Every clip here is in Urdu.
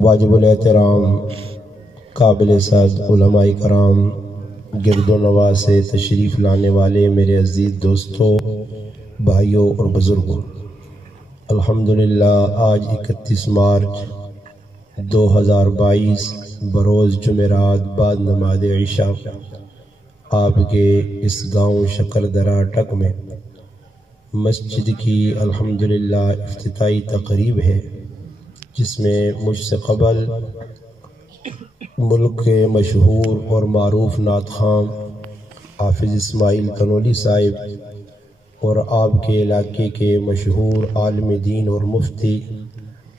واجب الاحترام قابل صد علماء کرام، گرد و نواح سے تشریف لانے والے میرے عزیز دوستوں، بھائیوں اور بزرگوں، الحمدللہ آج 31 مارچ 2022 بروز جمعرات بعد نماز عشاء آپ کے اس گاؤں شکردرہ ٹک میں مسجد کی الحمدللہ افتتاحی تقریب ہے، جس میں مجھ سے قبل ملک کے مشہور اور معروف نعت خواں حافظ اسماعیل تنولی صاحب اور آپ کے علاقے کے مشہور عالم دین اور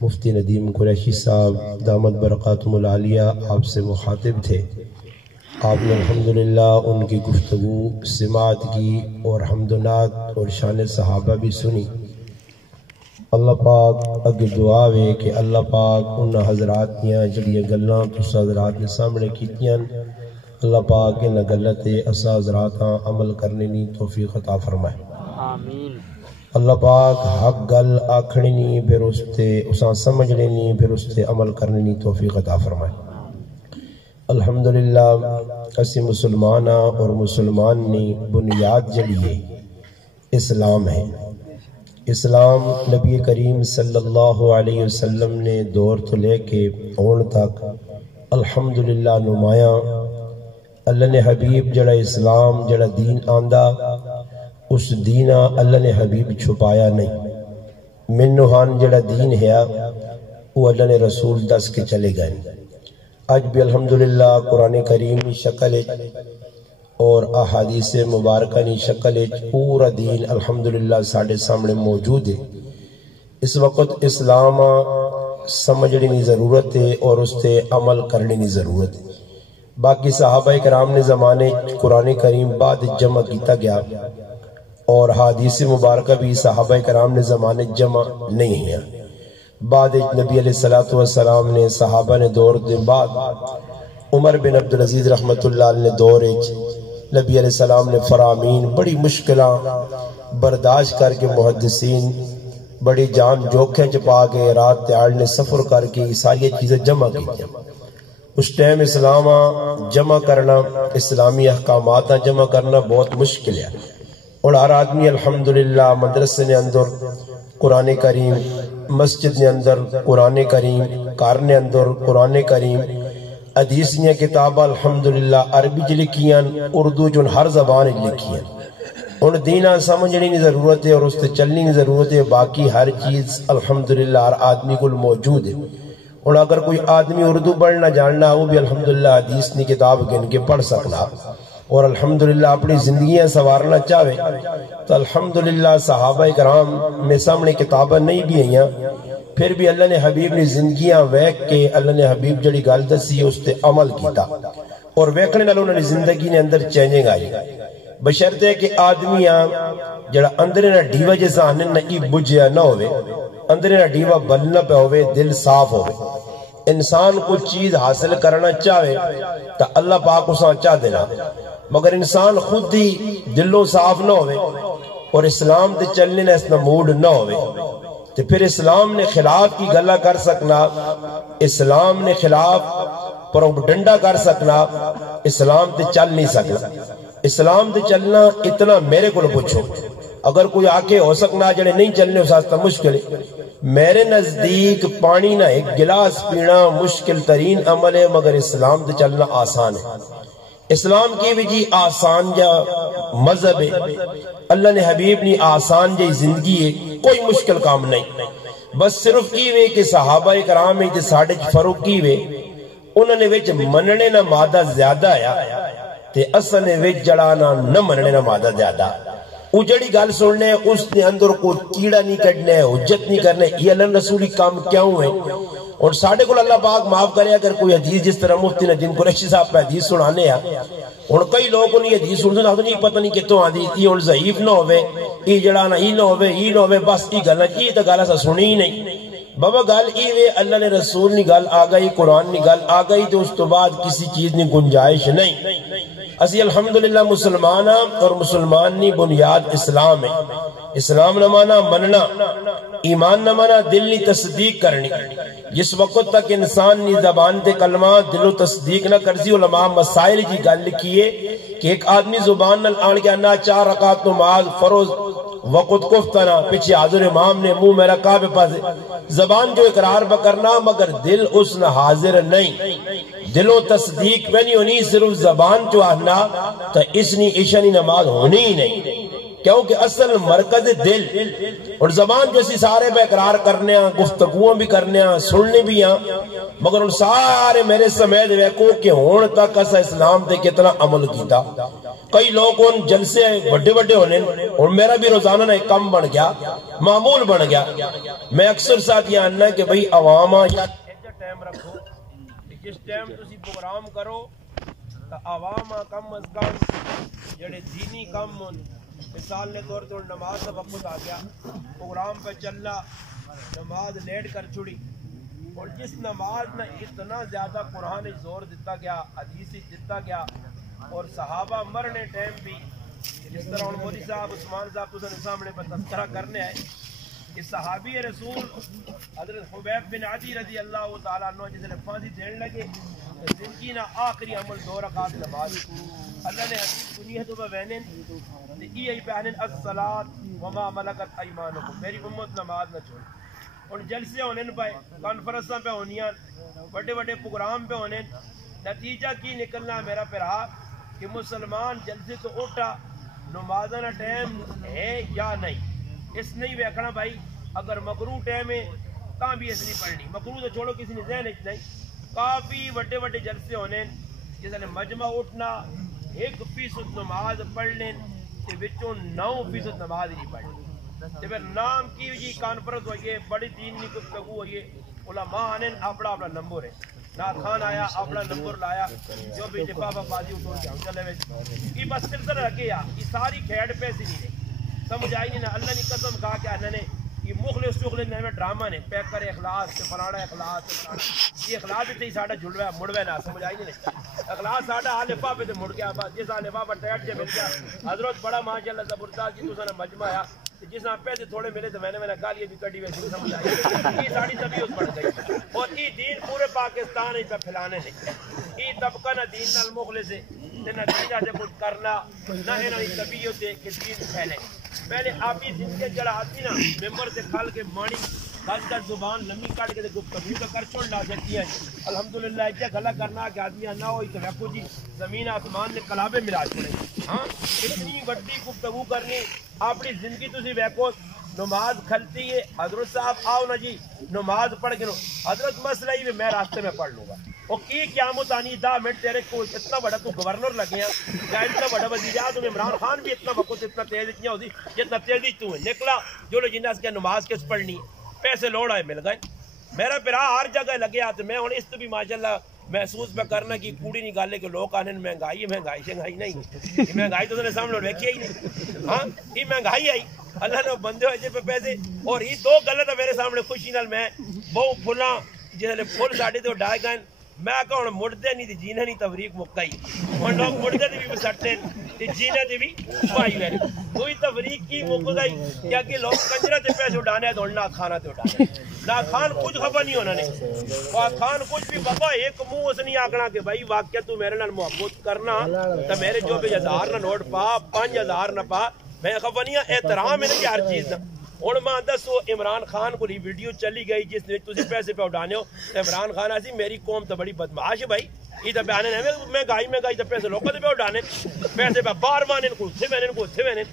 مفتی ندیم قریشی صاحب دامت برکاتہم العالیہ آپ سے مخاطب تھے۔ آپ نے الحمدللہ ان کی گفتگو سماعت کی اور حمد و نعت اور شان صحابہ بھی سنی۔ اللہ پاک اگے دعا ہے کہ اللہ پاک ان حضرات دیاں جڑیاں گلاں تساں حضرات نے سامنے کیتیاں، اللہ پاک ان گلاں تے اساں حضراتاں عمل کرنے دی توفیق عطا فرمائے۔ آمین۔ اللہ پاک حق گل آکھنی نہیں پھر اس تے اساں سمجھنے نہیں پھر اس تے عمل کرنے دی توفیق عطا فرمائے۔ الحمدللہ اسی مسلماناں اور مسلمان نی بنیاد جڑی ہے اسلام ہے۔ اسلام نبی کریم صلی اللہ علیہ وسلم نے دور تو لے کے ہون تک الحمدللہ نمایاں اللہ نے حبیب جڑا اسلام جڑا دین آندہ اس دینہ اللہ نے حبیب چھپایا نہیں۔ من نوحان جڑا دین ہے وہ اللہ نے رسول دس کے چلے گئے۔ آج بھی الحمدللہ قرآن کریم شکل اور احادیث مبارکہ نی شکل پورا دین الحمدللہ ساڑھے سامنے موجود ہے۔ اس وقت اسلام سمجھنے کی ضرورت ہے اور اس تے عمل کرنے کی ضرورت ہے۔ باقی صحابہ کرام نے زمانے قرآن کریم بعد جمع کیتا گیا اور حدیث مبارکہ بھی صحابہ کرام نے زمانے جمع نہیں ہے۔ بعد نبی علیہ السلام نے صحابہ نے دور دے بعد عمر بن عبدالعزیز رحمت اللہ علیہ نے دور نبی علیہ السلام نے فرامین بڑی مشکلہ برداشت کر کے محدثین بڑی جان جوکھیں چپا کے رات تیار نے سفر کر کے ساری چیزیں جمع کی تھیں۔ اس ٹائم اسلام جمع کرنا، اسلامی احکامات جمع کرنا بہت مشکل ہے، اور ہر آدمی الحمدللہ مدرسے نے اندر قرآن کریم، مسجد نے اندر قرآن کریم، کار نے اندر قرآن کریم، حدیث نے کتاب الحمدللہ عربی جو لکھیاں، اردو جو ہر زبان لکھیاں۔ ان دینہ سمجھنے کی ضرورت ہے اور اس سے چلنے کی ضرورت ہے، باقی ہر چیز الحمدللہ ہر آدمی کو موجود ہے۔ اور اگر کوئی آدمی اردو پڑھنا جاننا وہ بھی الحمدللہ حدیث نے کتاب گن کے پڑھ سکنا، اور الحمدللہ اپنی زندگیاں سوارنا چاہے تو الحمدللہ صحابہ کرام میں سامنے کتابیں نہیں بھی ہیں، پھر بھی اللہ نے حبیب نے زندگیاں ویک کے اللہ نے حبیب جڑی گل دسی اس تے عمل کیتا، اور ویکھنے نال انہاں دی زندگی نے اندر چینجنگ آئی، بشرطے کہ آدمیاں جڑا اندر نہ ڈیوا جیسا آنے نہ ای بجھیا نہ ہوئے، اندر نہ ڈیوا بلنا پہ ہوئے، دل صاف ہوئے۔ انسان کوئی چیز حاصل کرنا چاہے تو اللہ پاک اساں چاہ دینا، مگر انسان خود ہی دلوں صاف نہ ہوئے اور اسلام دے چلنے نہ اس نہ موڈ نہ ہوئے تو پھر اسلام نے خلاف کی گلہ کر سکنا، اسلام نے خلاف پروپیگنڈا کر سکنا، اسلام تے چل نہیں سکنا۔ اسلام تے چلنا اتنا میرے کو پوچھو، اگر کوئی آکے ہو سکنا جڑے نہیں چلنے اس واسطہ مشکل ہے۔ میرے نزدیک پانی نہ ایک گلاس پینا مشکل ترین عمل ہے، مگر اسلام تے چلنا آسان ہے۔ اسلام کی بھی جی آسان جا مذہب ہے، اللہ نے حبیب نے آسان جی زندگی ہے، کوئی مشکل کام نہیں، بس صرف کی وے کہ صحابہ کرام میں تے ساڑھے فرق کی وے انہوں نے وچ مننے نہ مادہ زیادہ آیا تے اصل نے وچ جڑانا نہ مننے نہ مادہ زیادہ۔ وہ جڑی گل سننے اس نے اندر کوئی کیڑا نہیں کٹنے، حجت نہیں کرنے، یہ اللہ رسولی کام کیا ہوئے؟ اور ساڑھے کو اللہ پاک معاف کرے اگر کوئی حدیث جس طرح مفتی ندیم قریشی صاحب پہ حدیث سنانے ہیں، اور کئی لوگوں نے حدیث سننا تو نہیں پتہ نہیں کتوں آدھی یہ اور ضعیف نہ ہوئے، یہ جڑانا یہ نہ ہوئے، یہ نہ ہوئے، بس یہ گلنا یہ تو گلہ سا سنی ہی نہیں۔ بابا گل ایوے اللہ نے رسول نی گل آ گئی، قرآن نی گل آ گئی تو اس تو بعد کسی چیز نی گنجائش نہیں۔ اسی الحمدللہ مسلمان اور مسلمان نی بنیاد اسلام ہے۔ اسلام نہ مانا مننا، ایمان نہ مانا دل نی تصدیق کرنی۔ جس وقت تک انسان نی زبان تے کلمہ دل و تصدیق نہ کرسی، علماء مسائل کی گل کیے کہ ایک آدمی زبان نہ آن کے انا 4 رکعت نماز فرض وقت کفتنا پیچھے حاضر امام نے منہ میرا کعبے پاس زبان جو اقرار بکرنا مگر دل اس نہ حاضر نہیں، دل و تصدیق میں نہیں ہونی، صرف زبان جو آنا تو اس نی عشانی نماز ہونی ہی نہیں، کیونکہ اصل مرکز دل اور زبان جو اسی سارے پہ اقرار کرنے ہیں، گفتگووں بھی کرنے ہیں، سننے بھی ہیں، مگر ان سارے میرے سمیت ویکو کہ ہون تک اسا اسلام تے کتنا عمل کیتا۔ کئی لوگ ان جلسے بڑے بڑے ہونے اور میرا بھی روزانہ نہ کم بن گیا، معمول بن گیا۔ میں اکثر ساتھ یہ آنا کہ بھئی عوامہ یا ٹائم رکھو، جس ٹائم تسی پروگرام کرو تو عوامہ کم از کم جڑے دینی کم مثال نے طور پر نماز کا وقت آ گیا، پروگرام پہ چلا، نماز لیٹ کر چھڑی، اور جس نماز میں اتنا زیادہ قرآن زور دیتا گیا، حدیث دیتا گیا، اور صحابہ مرنے ٹائم بھی جس طرح ان مودی صاحب عثمان صاحب تو سامنے پر تذکرہ کرنے ہیں کہ صحابی رسول حضرت حبیب بن عدی رضی اللہ تعالیٰ عنہ جس نے پھانسی دین لگے زندگی نہ آخری عمل 2 رکعت نماز اللہ نے حدیث سنی ہے تو بہنیں ای بیانن الصلاۃ وما ملکت ایمانکم، میری امت نماز نہ چھوڑ۔ اور جلسے ہونے پہ کانفرنساں پہ ہونیاں، بڑے بڑے پروگرام پہ ہونے، نتیجہ کی نکلنا میرا پیرا کہ مسلمان جلسے تو اٹھا نمازہ نہ ٹائم ہے یا نہیں، اس نہیں ویکھنا بھائی اگر مکروہ ٹائم ہے تاں بھی اس نہیں پڑھنی، مکروہ تو چھوڑو کسی نے ذہن نہیں۔ کافی بڑے بڑے جلسے ہونے جس نے مجمع اٹھنا 1% نماز پڑھ لیں تے وچوں 9% نماز نہیں پڑھنی، تے پھر نام کی جی کانفرنس ہوئی ہے، بڑی دین کی گفتگو ہوئی ہے، علماء آنے اپنا اپنا نمبر ہے، نات خان آیا اپنا نمبر لایا، جو بھی لفافہ بازی اٹھو کے ہم چلے ہوئے یہ بس سلسلہ رکھے یا یہ ساری کھیڑ پیسے نہیں رہے، سمجھ آئی نہیں نا۔ اللہ نے قسم کہا کہ اللہ نے یہ مخلص شغل نے ہمیں ڈرامہ نے پیک کرے اخلاص سے فلانا اخلاص سے فلانا، یہ اخلاص تے ساڈا جڑوا ہے مڑوے نہ، سمجھ آئی نہیں، اخلاص ساڈا آ لفافے تے مڑ گیا، بس جس آ لفافہ ٹیٹ کے مل گیا۔ حضرت بڑا ماشاءاللہ زبردست جی تساں نے مجمع آیا جس میں پیسے تھوڑے ملے تو میں نے گالیاں بھی کٹی ہوئی سمجھ آئی، یہ ساری طبیعت بڑھ گئی اور یہ دین پورے پاکستان پہ پھیلانے نہیں، یہ طبقہ نہ دین نال مخلص ہے نہ دین سے کچھ کرنا نہ انہاں دی طبیعت ہے کہ دین پھیلے۔ پہلے آپ ہی زندگی جڑا آتی نا ممبر سے کھل کے مانی گل کر زبان لمبی کٹ کے گفتگو تو کر چھوڑ لا سکتی ہے الحمدللہ، ایک گلا کرنا کہ آدمی نہ ہوئی تو ویکو جی زمین آسمان نے کلابے ملا چھوڑے، ہاں اتنی بڑی گفتگو کرنی اپنی زندگی تسی ویکو نماز کھلتی ہے، حضرت صاحب آؤ نا جی نماز پڑھ کے حضرت مسئلہ ہی میں راستے میں پڑھ لوں گا، وہ کی قیامت آنی 10 منٹ تیرے کو اتنا بڑا تو گورنر لگے ہیں یا اتنا بڑا وزیر اعظم عمران خان بھی اتنا وقت اتنا تیز اتنی ہوتی جتنا تیزی تو ہے نکلا جو لوگ جنہیں سے نماز کس پڑھنی پیسے لوڑ آئے مل گئے، میرا پھرا ہر جگہ لگے آتے میں ہوں اس تو بھی ماشاءاللہ محسوس پہ کرنا کی کوڑی نہیں گالے کہ لوگ آنے مہنگائی مہنگائی شنگائی نہیں، یہ مہنگائی تو نے سامنے دیکھی ہی نہیں، ہاں یہ مہنگائی آئی اللہ نے بندے ہوئے جے پہ پیسے اور یہ 2 غلط میرے سامنے خوشی نال میں بہو پھلاں جس نے پھول ساڑھے تو ڈائے گئے میں کہا ہوں مڑتے نہیں تھی جینا نہیں تفریق مکائی اور لوگ مڑتے تھے بھی سٹتے جینا تھے بھی پائی ہوئے کوئی تفریق کی مک گئی کیا کہ لوگ کنجرہ سے پیسے اٹھانے ہیں تو نات خانہ سے اٹھانے نات خان کچھ خبر نہیں ہونا نہیں نات خان کچھ بھی بابا ایک منہ اس نہیں آکنا کہ بھائی واقعہ تو میرے نال محبت کرنا تو میرے جو بھی 1000 نہ نوٹ پا 5000 نہ پا میں خبر نہیں احترام ہے نا کہ ہر چیز نہ اور ماں دسو عمران خان کو ویڈیو چلی گئی جس نے تجھے پیسے پہ اٹھانے ہو عمران خان ایسی میری قوم تو بڑی بدمعاش ہے بھائی یہ تو بیانے نہیں میں گائی تو پیسے لوگوں پہ اٹھانے پیسے پہ بار مانے کو اتھے میں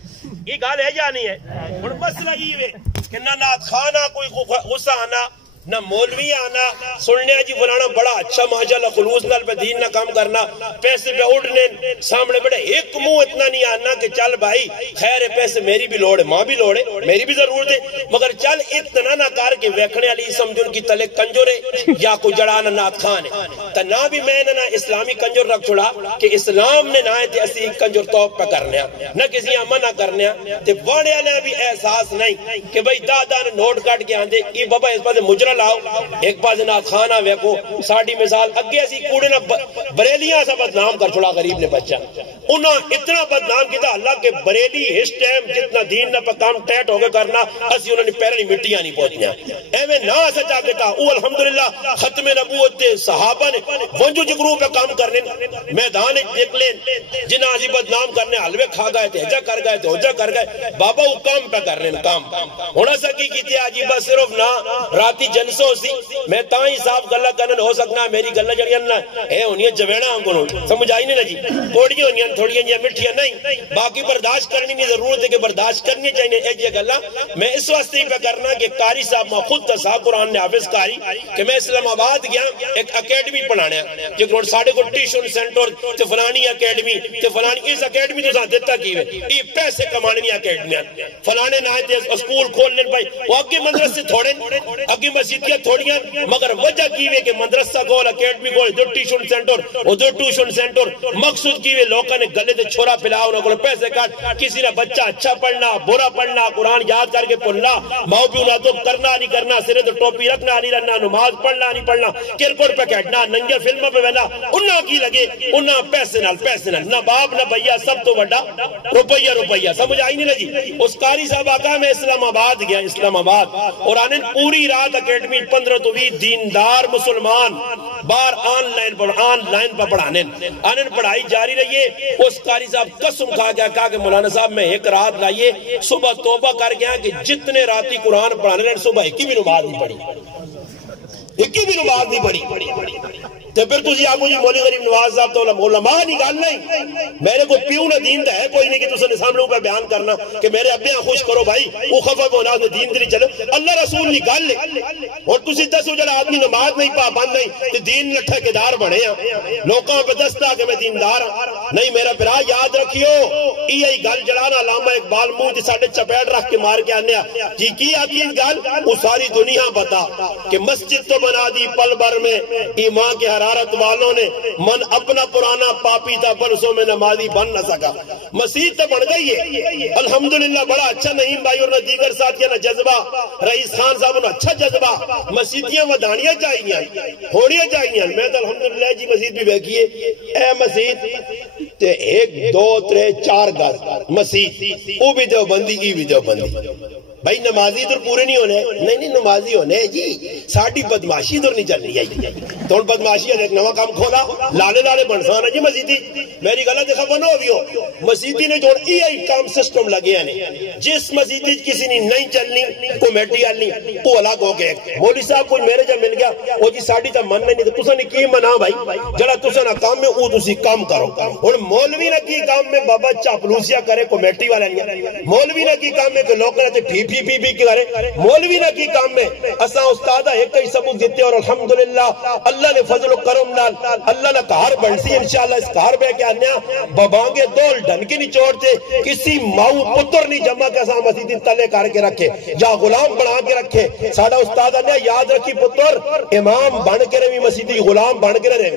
یہ گال ہے یا نہیں ہے اور مسئلہ یہ ہے کہ نہ نات خانہ کوئی غصہ آنا نہ مولوی آنا سننے جی فلانا بڑا اچھا ماشاءاللہ خلوص نال پہ دین نہ کام کرنا پیسے پہ اٹھنے سامنے بڑے ایک منہ اتنا نہیں آنا کہ چل بھائی خیر ہے پیسے میری بھی لوڑ ہے ماں بھی لوڑ ہے میری بھی ضرورت ہے مگر چل اتنا نہ کر کے ویکھنے والی سمجھن کی تلے کنجر ہے یا کو جڑانا نات خان ہے تو نہ بھی میں نہ اسلامی کنجر رکھ چھوڑا کہ اسلام نے نہ تے اسی کنجر توپ پہ کرنے نہ کسی امن نہ کرنے تے واڑے نے بھی احساس نہیں کہ بھائی دادا نے نوٹ کٹ کے آندے یہ بابا اس پاسے مجرا لاؤ ایک پاس نات خانہ ویکو ساڑی مثال اگے سی کوڑے نہ بریلیاں سا بدنام کر چھوڑا غریب نے بچہ انہاں اتنا بدنام کیتا اللہ کے بریلی اس ٹائم جتنا دین نہ پکام ٹیٹ ہو کے کرنا اسی انہوں نے پیرانی مٹیاں نہیں پہنچیاں ایویں نہ سچا کہتا او الحمدللہ ختم نبوت دے صحابہ نے ونجو جگرو پہ کام کرنے میدان نکلے جنہاں اسی بدنام کرنے حلوے کھا گئے تھے ہجا کر گئے تھے ہجا کر گئے بابا وہ کام پہ کرنے کام ہونا سکی کی تھی آجی بس صرف نہ راتی جنسوں سی میں تائیں صاحب گلہ کرنے ہو سکنا میری گلہ جڑیاں نہ اے ہونی جوینا ہم کو سمجھ آئی نہیں جی کوڑی ہونی تھوڑی ہیں مٹھیاں نہیں باقی برداشت کرنی نہیں ضرورت ہے کہ برداشت کرنی چاہیے اے جی گلہ میں اس واسطے پہ کرنا کہ قاری صاحب میں خود تصاحب قرآن نے حافظ قاری کہ میں اسلام آباد گیا ایک اکیڈمی پڑھانے کہ ساڑھے کو ٹیشن سینٹر تے فلانی اکیڈمی تے فلانی اس اکیڈمی تو ساتھ دیتا کی ہے یہ پیسے کماننی اکیڈمیاں فلانے نہ تے اسکول کھولنے بھائی وہ اگے مدرسے تھوڑے اگے مسجدیاں تھوڑیاں مگر وجہ کی ہے کہ مدرسہ گول اکیڈمی گول دو ٹیشن سینٹر وہ دو ٹیوشن سینٹر مقصود کی ہے لوگوں نے گلے تے چھوڑا پھلاؤ نہ کو پیسے کاٹ کسی نے بچہ اچھا پڑھنا برا پڑھنا قرآن یاد کر کے پڑھنا ماؤ پیو نہ تو کرنا نہیں کرنا سرے تو ٹوپی رکھنا نہیں رکھنا نماز پڑھنا نہیں پڑھنا کرکٹ پہ کھیڈنا ننگے فلموں پہ بہنا انہاں کی لگے انہاں پیسے نال نہ باپ نہ بھیا سب تو بڑا روپیہ سمجھ آئی نہیں لگی اس قاری صاحب آقا میں اسلام آباد گیا اسلام آباد اور آنے پوری رات اکیڈمی 15 تو 20 دیندار مسلمان بار آن لائن پر پڑھانے آنے پڑھائی جاری رہیے اس قاری صاحب قسم کھا گیا کہا کہ مولانا صاحب میں ایک رات لائیے صبح توبہ کر گیا کہ جتنے راتی قرآن پڑھانے لیں صبح ایک بھی نماز نہیں پڑھی ایک بھی نماز نہیں پڑھی تو پھر تجھے آپ مجھے مولی غریب نواز صاحب تو علماء نکال نہیں میرے کو پیو نہ دین دا ہے کوئی نہیں کہ تُسے سامنے اوپر بیان کرنا کہ میرے ابیاں خوش کرو بھائی وہ خفا کو ناز دین دلی چلو اللہ رسول نکال لے اور تُسی دس ہو جلا آدمی نماز نہیں پابند نہیں کہ دین لٹھا کے دار بڑھے ہیں لوگوں پہ دستا کہ میں دیندار نہیں میرا برا یاد رکھیو ای گل جلانا علامہ اقبال منہ تے ساڈے چپیڑ رکھ کے مار کے آنے جی کی آتی اس گل وہ ساری دنیا بتا کہ مسجد تو بنا دی پل بھر میں ایمان کے حرارت والوں نے من اپنا پرانا پاپی تھا برسوں میں نمازی بن نہ سکا مسجد تو بن گئی ہے الحمدللہ بڑا اچھا نہیں بھائی اور نہ دیگر ساتھیاں نہ جذبہ رئیس خان صاحب نے اچھا جذبہ مسجدیاں ودانیاں چاہیے ہونیاں چاہیے میں تو الحمدللہ جی مسجد بھی بیٹھی ہے اے مسجد تے 1 2 3 4 گز مسجد وہ بھی دیو بندی کی بھی دیو بندی بھائی نمازی ادھر پورے نہیں ہونے نہیں نمازی ہونے جی ساڑھی بدماشی ادھر نہیں چلنی ہے تو بدماشی ہے ایک نوا کام کھولا لالے بنسانا جی مسجدی میری غلط خبر نہ ہوگی ہو مسجدی نے جوڑ ای کام سسٹم لگے ہیں جس مسجدی کسی نے نہیں چلنی کمیٹی آلنی وہ الگ ہو گئے مولوی صاحب کوئی میرے جب مل گیا وہ جی ساڑھی تا من نہیں تو تسا نے کی منا بھائی جڑا تسا نہ کام میں او تسی کام کرو اور مولوی نہ کی کام میں بابا چاپلوسیاں کرے کمیٹی والے نہیں مولوی نہ کی کام میں کہ لوگ نے پی کرے مولوی نہ کی کام میں اساں استادہ ایک ہی سبق دیتے اور الحمدللہ اللہ نے فضل و کرم نال اللہ نے کہار بنسی انشاءاللہ اس کہار بے کے آنیا ببانگے دول ڈھنکی نہیں چھوڑتے کسی ماؤ پتر نہیں جمع کے اساں مسجد تلے کر کے رکھے یا غلام بنا کے رکھے ساڑھا استادہ نے یاد رکھی پتر امام بن کے رہی مسجدی غلام بن کے رہے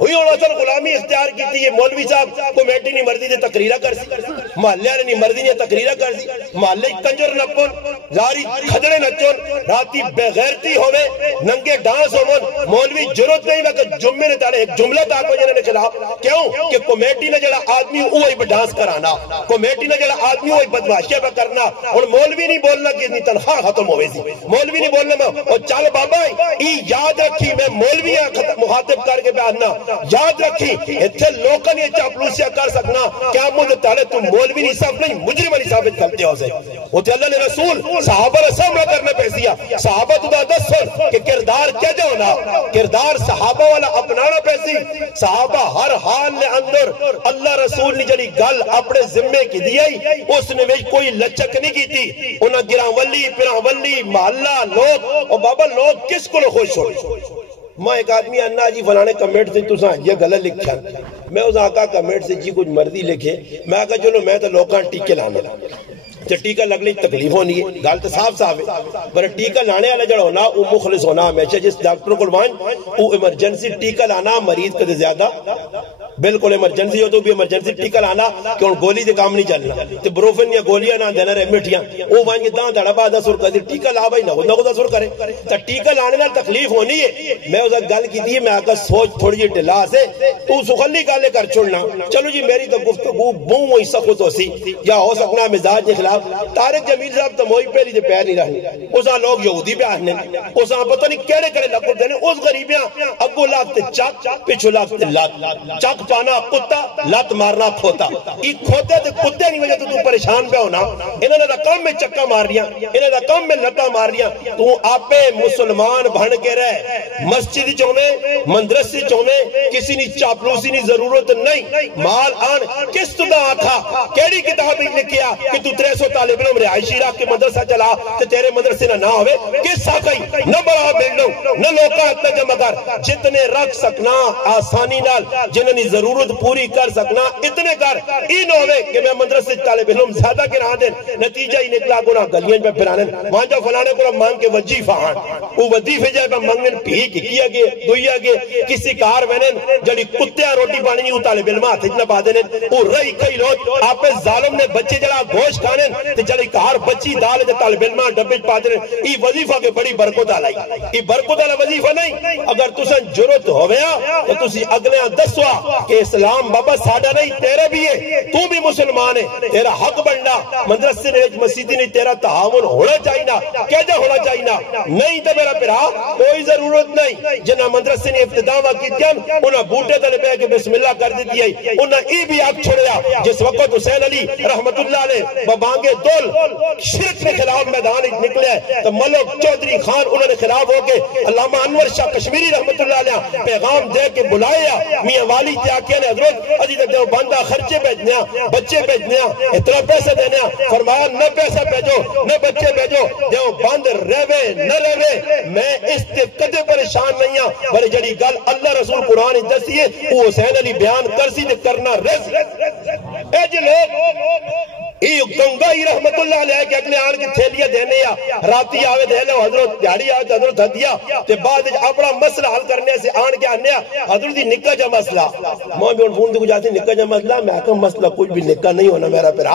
ہوئی اور اصل غلامی اختیار کی تھی یہ مولوی صاحب کمیٹی نہیں مردی دے تقریرہ کر سی محلے نے نہیں مردی نے تقریرہ کر سی محلے کنجر نپن زاری کھدڑے نچن راتی بغیرتی ہوئے ننگے ڈانس ہوئے مولوی جرت نہیں وقت جمعے نے تارے ایک جملہ تاکو جنہوں نے خلاف کیوں کہ کمیٹی نے جڑا آدمی وہی ڈانس کرانا کمیٹی نے جڑا آدمی وہی بدماشیہ پہ کرنا اور مولوی نہیں بولنا کہ اتنی تنخواہ ختم ہوئے سی مولوی نہیں بولنا میں اور چال بابا ای یاد رکھی میں مولویاں مخاطب کر کے بیاننا یاد رکھی اتھے لوکاں نے چاپلوسیاں کر سکنا کیا مجھے تارے تم مولوی نہیں صاحب نہیں مجرم نہیں ثابت کرتے ہو سے وہ تے اللہ نے رسول صحابہ نے سامنا کرنے پیسیا صحابہ تو دا دس سن کہ کردار کیا جو ہونا کردار صحابہ والا اپنانا پیسی صحابہ ہر حال نے اندر اللہ رسول نے جڑی گل اپنے ذمے کی دیئی اس نے ویج کوئی لچک نہیں کی تھی انہاں گران ولی پران ولی محلہ لوگ اور بابا لوگ کس کو خوش ہو میں ایک آدمی انہا جی فلانے کمیٹ سے تو سان یہ غلط لکھا میں اس آقا کمیٹ سے جی کچھ مردی لکھے میں آقا چلو میں تو لوکاں ٹیکے لانا تو ٹیکہ لگنے تکلیف ہونی ہے گال تو صاف ہے پر ٹیکہ لانے والا جڑا ہونا وہ مخلص ہونا ہمیشہ جس ڈاکٹر کو وہ ایمرجنسی ٹیکہ لانا مریض کا زیادہ بالکل ایمرجنسی ہو تو بھی ایمرجنسی ٹیکا لانا کہ ہن گولی دے کام نہیں چلنا تے بروفن یا گولیاں نہ دینا رہے مٹھیاں او وان کے داں دڑا با 10 روپے دی ٹیکا لا بھائی نہ کو 10 کرے تے ٹیکا لانے نال تکلیف ہونی ہے میں اس گل کیتی ہے میں آکا سوچ تھوڑی جی ڈلا سے تو سخلی گل کر چھڑنا چلو جی میری تو گفتگو بوں وہی سخت ہوسی یا ہو سکنا مزاج کے خلاف طارق جمیل صاحب تو موئی پہلی دے پیر نہیں رہنے اساں لوگ یہودی پہ آنے اساں پتہ نہیں کیڑے کڑے لگو دینے اس غریبیاں اگو لاگتے چک پچھو لاگتے لات چک پانا کتا لات مارنا کھوتا یہ کھوتے تے کتے نہیں وجہ تو پریشان پہ ہونا انہوں نے کم میں چکا مار رہا انہوں نے کم میں لتا مار رہا تو آپ مسلمان بھن کے رہے مسجد چومے مندرسی چومے کسی نے چاپلوسی نہیں ضرورت نہیں مال آن کس تو دا آکھا کیڑی کتاب لکھیا کہ تو 300 طالب علم رہائشی رکھ کے مدرسہ چلا تے تیرے مدرسے نہ ہوئے کس آکھائی نہ بڑا بلڈنگ نہ لوکا اتنا جمع کر جتنے رکھ سکنا آسانی نال جنہوں نے ضرورت پوری کر سکنا اتنے کر این ہوئے کہ میں مدرسے طالب علم زیادہ گرا دیں نتیجہ ہی نکلا گنا گلیاں پہ پھرانے وہاں جو فلانے کو مانگ کے وظیفہ آن وہ وظیفے جائے پہ مانگن پھی کیا گئے دویا گئے کسی کار وینن جڑی کتیاں روٹی پانی نہیں طالب علم ہاتھ اتنا پا دینے وہ رہی کئی لوگ آپ ظالم نے بچے جڑا گوشت کھانے تے جڑی کار بچی دال تے طالب علم ڈبے پا دینے یہ وظیفہ کے بڑی برکت آلائی یہ برکت آلا وظیفہ نہیں اگر تسن جرت ہویا تو تسی اگلے دسوا کہ اسلام بابا ساڈا نہیں تیرے بھی ہے تو بھی مسلمان ہے تیرا حق بننا مدرسے نے مسجد نہیں تیرا تعاون ہونا چاہیے نا کیجا ہونا چاہیے نا نہیں تو میرا پھرا کوئی ضرورت نہیں جنہ مدرسے نے ابتداء کی تھیں انہاں بوٹے تلے پہ کہ بسم اللہ کر دیتی ہے انہاں ای بھی آگ چھوڑیا جس وقت حسین علی رحمت اللہ علیہ ببانگے دول شرک کے خلاف میدان نکلے ہیں تو ملک چودھری خان انہوں نے خلاف ہو کے علامہ انور شاہ کشمیری رحمت اللہ علیہ پیغام دے کے بلایا میاں والی تیاکیہ نے حضرت عزیز دیو بندہ خرچے بھیجنیا بچے بھیجنیا اتنا پیسے دینا فرمایا نہ پیسہ بھیجو نہ بچے بھیجو دیو بند رہوے نہ رہوے میں اس تے کدے پریشان نہیں ہوں بڑی جڑی گل اللہ رسول قرآن دسی ہے وہ حسین علی بیان کرسی تے کرنا رز اے جی لوگ یہ گنگائی رحمت اللہ علیہ کہ اگلے آن کی تھیلیاں دینے یا راتی آوے دے لے حضرت دیاری آوے حضرت ہدیا تے بعد اپنا مسئلہ حل کرنے سے آن کے آنے حضرت دی نکہ جا مسئلہ میں بھی ان فون دیکھو جاتے نکہ جا مسئلہ میں آکم مسئلہ کچھ بھی نکہ نہیں ہونا میرا پھر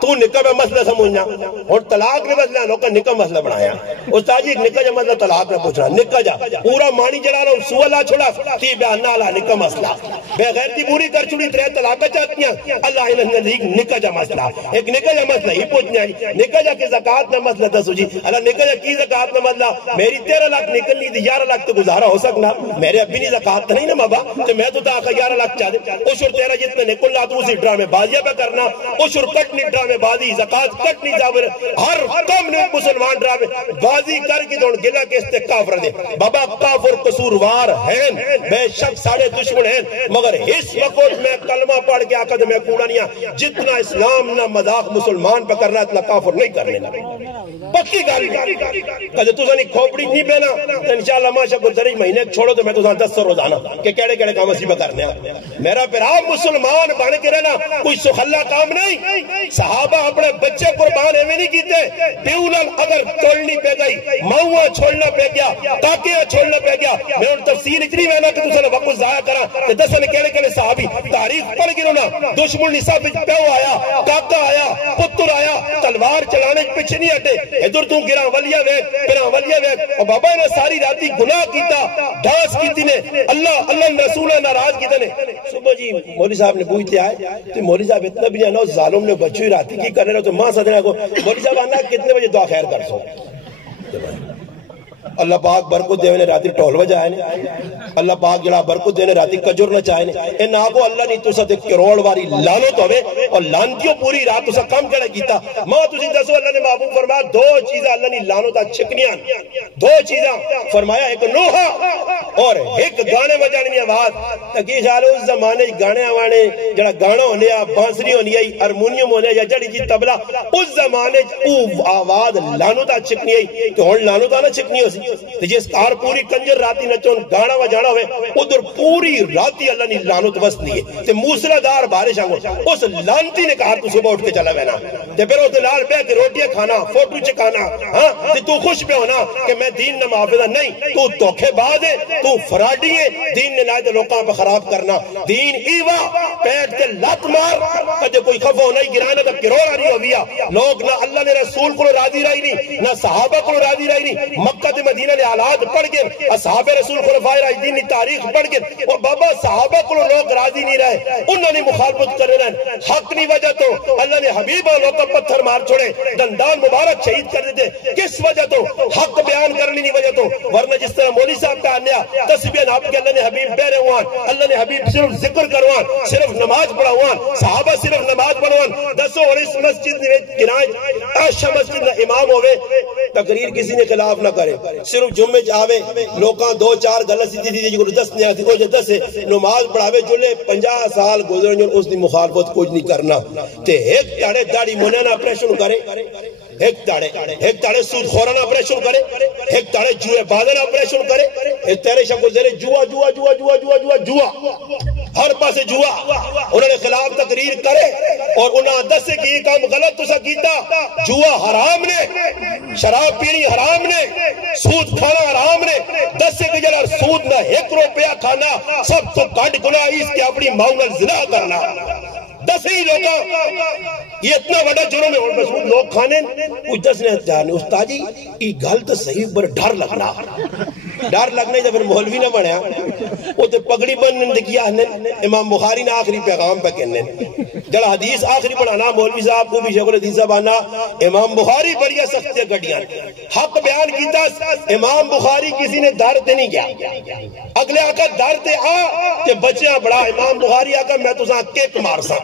تو نکہ میں مسئلہ سمجھنا اور طلاق نے مسئلہ لوگا نکہ مسئلہ بنایا استاد جی نکہ جا مسئلہ طلاق نے پوچھنا نکہ جا پورا مانی جڑا رہا ہوں سوالہ چھوڑا تی بیان نالا نکہ مسئلہ بے غیرتی پوری کر چھوڑی ترے طلاقہ چاہتی ہیں اللہ انہوں نے نکہ جا مسئلہ ایک نکاح جا مسئلہ ہی پوچھنا ہے نکاح جا کی زکاة نہ مسئلہ دسو جی اللہ نکاح جا کی زکاة نہ مسئلہ میری 13 لاکھ نکلنی تھی 11 لاکھ تو گزارا ہو سکنا میرے ابھی نہیں زکاة نہیں نا بابا تو میں تو آقا 11 لاکھ چاہ دے اشور تیرا جتنے نکل لا تو اسی ڈرامے بازیہ پہ کرنا اشور کٹنی ڈرامے بازی زکاة کٹنی جاور ہر کم نے مسلمان ڈرامے بازی کر کے دون گلہ کے استے کافر دے بابا کافر قصوروار ہیں بے شک ساڑے دشمن ہیں مگر اس وقت میں کلمہ پڑھ کے آقا دے میں کوڑا نہیں جتنا اسلام نہ مذاق مسلمان پہ کرنا اتنا کافر نہیں کرنے پکی گالی کہتے تو سانی کھوپڑی نہیں بینا تو انشاءاللہ ماشاء گزری مہینے چھوڑو تو میں تو سان 10 روزانہ کہ کیڑے کیڑے کام اسی پہ کرنے میرا پھر آپ مسلمان بن کے رہنا کوئی سخلا کام نہیں صحابہ اپنے بچے قربان ایویں نہیں کیتے پیولن اگر توڑنی پہ گئی ماؤں چھوڑنا پہ گیا کاکیاں چھوڑنا پہ گیا میں ان تفسیر اتنی وینا کہ تو سنے وقت ضائع کرا کہ دسنے کیڑے کیڑے صحابی تاریخ پڑھ گرونا دشمن نصاب پیو آیا کاکا آیا پتر آیا تلوار چلانے پیچھے نہیں ہٹے ادھر تو گرا ولیہ ویک پھر ولیہ ویک اور بابا نے ساری راتی گناہ کیتا ڈاس کیتی نے اللہ اللہ رسول ناراض کیتے نے صبح جی مولوی صاحب نے پوچھتے آئے تو مولوی صاحب اتنا بھی جانا ظالم نے بچوئی راتی کی کرنے رہا تو ماں صدرہ کو مولوی صاحب آنا کتنے بجے دعا خیر کر سو اللہ پاک برکت دیونے راتی ٹول وجائے نے اللہ پاک جڑا برکت دینے راتی کجر نہ چاہے نے ان آگو اللہ نہیں تو ساتھ کروڑ واری لانو تو ہوئے اور لانتیوں پوری رات تو ساتھ کم کڑے کیتا ماں تسی دسو اللہ نے محبوب فرمایا 2 چیزیں اللہ نے لانو تا چھکنیاں 2 چیزیں فرمایا ایک نوحہ اور ایک گانے بجانے میں آواز تاکہ شاہ اس زمانے گانے آوانے جڑا گانا ہونے یا بانسری ہونے یا ہارمونیم ہونے یا جڑی جی تبلا اس زمانے او آواز لانو تا چھکنی ہے تو ہن لانو تا نہ چھکنی ہو سی جس کار پوری کنجر راتی نچون گانا و جانا ہوئے ادھر پوری راتی اللہ نے لانت بس نہیں ہے تے موسلا دار بارش آگو اس لانتی نے کہا تو صبح اٹھ کے چلا وینا تے پھر اس نال بے کے روٹیاں کھانا فوٹو چکانا ہاں تے تو خوش پہ ہونا کہ میں دین نہ محافظہ نہیں تو دھوکے باز ہے تو فراڈی ہے دین نے لائے دے لوکاں پہ خراب کرنا دین ایوا پیٹ تے لات مار کدے کوئی خفا ہونا ہی گرانا تا کرور آ رہی ہویا لوگ نہ اللہ نے رسول کو راضی رہی نہیں نہ صحابہ کو راضی رہی نہیں مکہ تے مدینہ نے حالات پڑھ گئے اصحاب رسول خلفائے راشدین کی تاریخ پڑھ گئے اور بابا صحابہ کو لوگ راضی نہیں رہے انہوں نے مخالفت کر رہے حق نہیں وجہ تو اللہ نے حبیب اور لوگ پتھر مار چھوڑے دندان مبارک شہید کر دیتے کس وجہ تو حق بیان کرنے نہیں وجہ تو ورنہ جس طرح مولوی صاحب کا آنیا تسبیح ناب کے اللہ نے حبیب بہرے ہوان اللہ نے حبیب صرف ذکر کروان صرف نماز پڑھاوان صحابہ صرف نماز پڑھوان دسو اور اس مسجد میں کنائے عائشہ مسجد نہ امام ہوئے تقریر کسی نے خلاف نہ کرے صرف جمعے جاوے لوکاں دو چار گلت سی تھی جو دس نہیں آتی وہ جو دس ہے نماز پڑھاوے جلے 50 سال گزرے جو اس دی مخالفت کچھ نہیں کرنا تے ایک تاڑے داڑی منانا آپریشن کرے ایک تاڑے سود خورانہ آپریشن کرے ایک تاڑے جوئے بازن آپریشن کرے ایک تیرے شکل زیرے جوا ہر پاسے جوا انہوں نے خلاف تقریر کرے اور انہوں نے دس سے کہ یہ کام غلط تو سکیتا جوا حرام نے شراب پینی حرام نے سود کھانا حرام نے دس سے کہ جلال سود نہ 1 روپیہ کھانا سب تو کٹ گناہ اس کے اپنی ماؤنل زنا کرنا دس ہی لوگا یہ اتنا بڑا جرم ہے اور مسعود لوگ کھانے کچھ دس نے جانے استاد جی یہ گل تو صحیح پر ڈر لگنا جب پھر مولوی نہ بنیا وہ تو پگڑی بننے کیا امام بخاری نے آخری پیغام پہ کہنے جڑا حدیث آخری پڑھانا مولوی صاحب کو بھی شیخ الحدیث صاحب آنا امام بخاری بڑی سخت گڈیاں حق بیان کیتا امام بخاری کسی نے دار تے نہیں کیا اگلے آقا دار تے کہ بچیاں بڑا امام بخاری آقا میں تو ساں کیک مارسا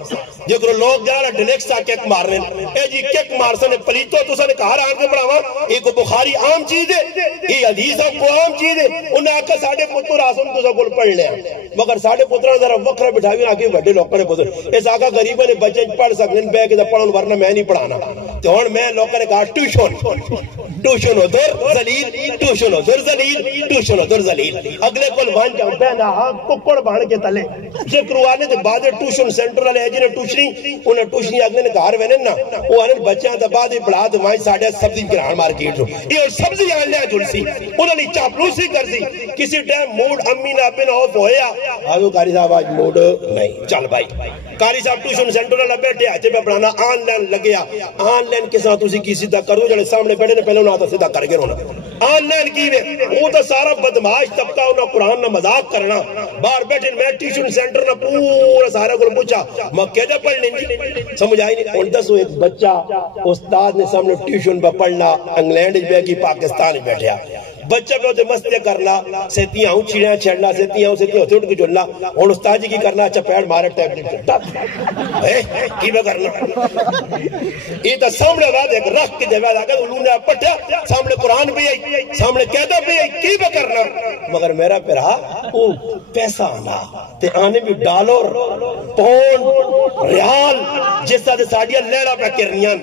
جکر لوگ جانا ڈیلیکس آ کیک مارنے اے جی کیک مارسا نے پلیتو تو سا نے کہا رہا کے پڑھاوا ایک بخاری عام چیز ہے یہ حدیث آپ کو عام چیز ہے انہیں آقا ساڑھے پتر آسن تو سا کل پڑھ لیا مگر ساڑھے پتر ذرا وقرہ بٹھاوی آگے بڑے لوگ نے پتر اس آقا غریبہ نے بچے پڑھ سکنے بے کے پڑھن ورنہ میں نہیں پڑھانا تو ہن میں لوگ نے کہا ٹیوشن ادھر زلیل ٹیوشن ادھر زلیل ٹیوشن ادھر زلیل اگلے کل وان جاؤں پہنا ککڑ بھان کے تلے ذکر آنے دے بعد ٹیوشن سینٹر والے جنہیں ٹیوشنی انہیں ٹیوشنی اگلے نے گھر وینے نا وہ آنے بچیاں دے بعد پڑھا دے مائیں ساڑھے سبزی گران مارکیٹ رو یہ سبزی آن لیا جلسی انہوں نے چاپلوسی کر دی کسی ٹائم موڈ امی نا پہ آف ہویا آجو کاری صاحب آج موڈ نہیں چل بھائی کاری صاحب ٹیوشن سینٹر والا بیٹھے آتے پہ پڑھانا آن لائن لگیا آن لائن کے ساتھ اسی کی سیدھا کرو جڑے سامنے بیٹھے نے پہلے انہوں نے سیدھا کر کے رونا آن لائن کی میں وہ تو سارا بدماش طبقہ انہوں قرآن نہ مذاق کرنا باہر بیٹھے میں ٹیوشن سینٹر نہ پورا سارا کو پوچھا مکہ جا پڑھ لیں سمجھ آئی نہیں ان دسو ایک بچہ استاد نے سامنے ٹیوشن پہ پڑھنا انگلینڈ بے کی پاکستان بیٹھے بچہ پہ ہوتے مستے کرنا سیتیاں ہوں چیڑیاں چھڑنا سیتیاں ہوتے اٹھ کے جلنا اور استاد جی کی کرنا اچھا پیڑ مارے ٹیبلٹ کی بے کرنا یہ تو سامنے بات ایک رکھ کے دیوائے آگا انہوں نے پٹھا سامنے قرآن بھی آئی سامنے قیدہ بھی آئی کی بے کرنا مگر میرا پیرا پیسہ آنا تے آنے بھی ڈالر پون ریال جس طرح ساڑیاں لیرہ پہ کرنیاں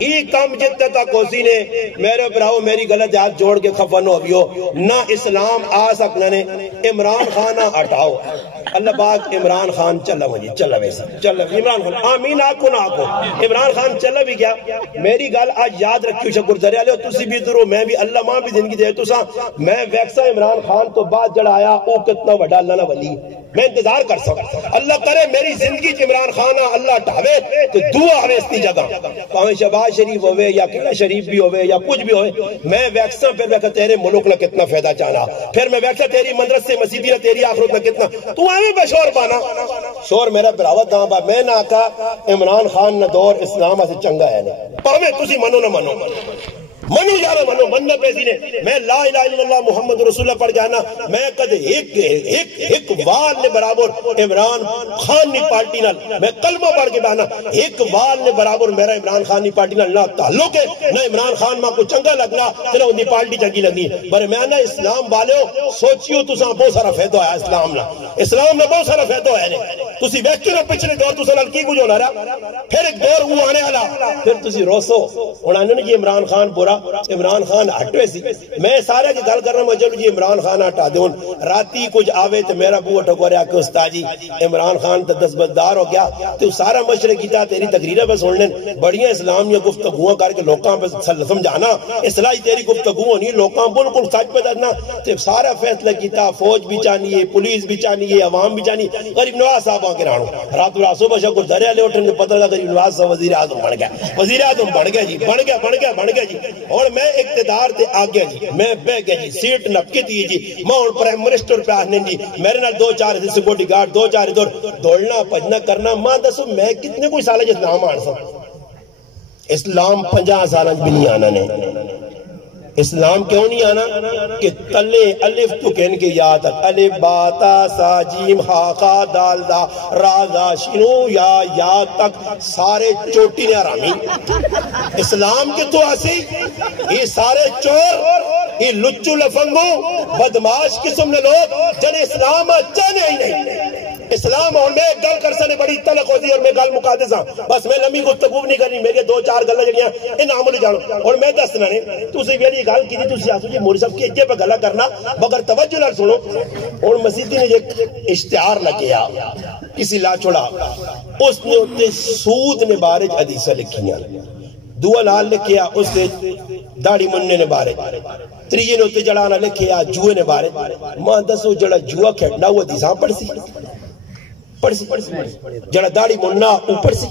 یہ کام جتنے تک ہوسی نے میرے پراؤ میری غلط ہاتھ جوڑ کے خفن ہوگیو نہ اسلام آ سکنے نے عمران خانہ ہٹاؤ اللہ پاک عمران خان چلا مجھے چلا ویسا چلا عمران خان آمین آکو نہ آکو عمران خان چلا بھی گیا میری گال آج یاد رکھیو شکر ذریعہ لے تسی بھی درو میں بھی اللہ ماں بھی زندگی دے تو سا میں ویکسا عمران خان تو بعد جڑایا او کتنا وڈا اللہ نہ ولی میں انتظار کر سکتا اللہ کرے میری زندگی چ عمران خانہ اللہ ٹھاوے تو دعا ہوئے اس کی جگہ پاہمیں شہباز شریف ہوئے یا قلعہ شریف بھی ہوئے یا کچھ بھی ہوئے میں ویکسا پھر ویکسا تیرے ملک نہ کتنا فیدہ چانا پھر میں ویکسا تیری مدرس سے مسیدی نہ تیری آخرت نہ کتنا تو آئے میں شور پانا شور میرا براوت داں با میں نہ آکا عمران خان نہ دور اسلام سے چنگا ہے پاہمیں تسی منو نہ منو منو یارو منو مننا پیسی نے میں لا الہ الا اللہ محمد رسول اللہ پڑھ جانا میں کدے ایک وال نے برابر عمران خان نی پارٹی نال میں کلمہ پڑھ کے بانا ایک وال نے برابر میرا عمران خان نی پارٹی نال نہ تعلق ہے نہ عمران خان ماں کو چنگا لگنا نہ ان دی پارٹی چنگی لگنی پر میں نہ اسلام والےو سوچیو تساں بہت سارا فائدہ ہے اسلام نہ بہت سارا فائدہ ہے تسی ویکھو نہ پچھلے دور تساں نال کی کچھ ہونا رہا پھر ایک دور وہ آنے والا پھر تسی روسو انہوں نے یہ عمران خان پورا عمران خان ہٹوے سی میں سارے کی گل کرنا چلو جی عمران خان ہٹا دے راتی کچھ آوے تو میرا بوہ ٹھکوریا کہ استاد جی عمران خان تو دستبردار ہو گیا تو سارا مشورہ کیتا تیری تقریریں پہ سن لیں بڑیاں اسلامیہ گفتگوਆਂ کر کے لوکاں پہ سمجھانا اصلاحی تیری گفتگو ہونی لوکاں بالکل سچ پہ دسنا تے سارا فیصلہ کیتا فوج بھی چاہیے پولیس بھی چاہیے عوام بھی چاہیے غریب نواز صاحب آ کے رانو رات رات صبح شاہ کو دریا لے اٹھنے پتہ لگا غریب نواز صاحب وزیر اعظم بن گیا وزیر اعظم بن گیا جی بن گیا جی اور میں اقتدار تے آ گیا جی میں بہ گیا جی سیٹ نپکی تھی جی میں ہوں پرائم منسٹر پہ آنے جی میرے نال 2-4 سیکورٹی گارڈ 2-4 دوڑنا بھجنا کرنا ماں دسو میں کتنے کوئی سال جس نام آن سا اسلام 50 سال بھی نہیں آنا نے اسلام کیوں نہیں آنا کہ تلے الف تو کہن کے یاد تک الف با تا سا جیم ہا خا دال دا را دا شنو یا تک سارے چوٹی نے آرامی اسلام کے تو آسی یہ سارے چور یہ لچو لفنگو بدماش قسم نے لوگ جن اسلام چاہنے ہی نہیں اسلام اور میں گل کر سنے بڑی تلق ہوتی اور میں گل مقادے سا بس میں لمبی گفتگو نہیں کرنی میرے 2-4 گلہ جڑیاں ان عملی جانو اور میں دسنا نے تو اسی میری گل کی تھی تو اسی آسو جی موری صاحب کی اجے پہ گلہ کرنا مگر توجہ نہ سنو اور مسیحی نے ایک اشتہار لگیا کسی لا چھوڑا اس نے اتے سود نے بارج حدیثہ لکھیاں دعا لال لکھیا اس سے داڑی مننے نے بارے تریجے نے اتے جڑانا لکھیا جوئے نے بارے ماں دسو جڑا جوہ کھڑنا وہ دیساں پڑھ سی جڑا داڑی مننا اوپر سی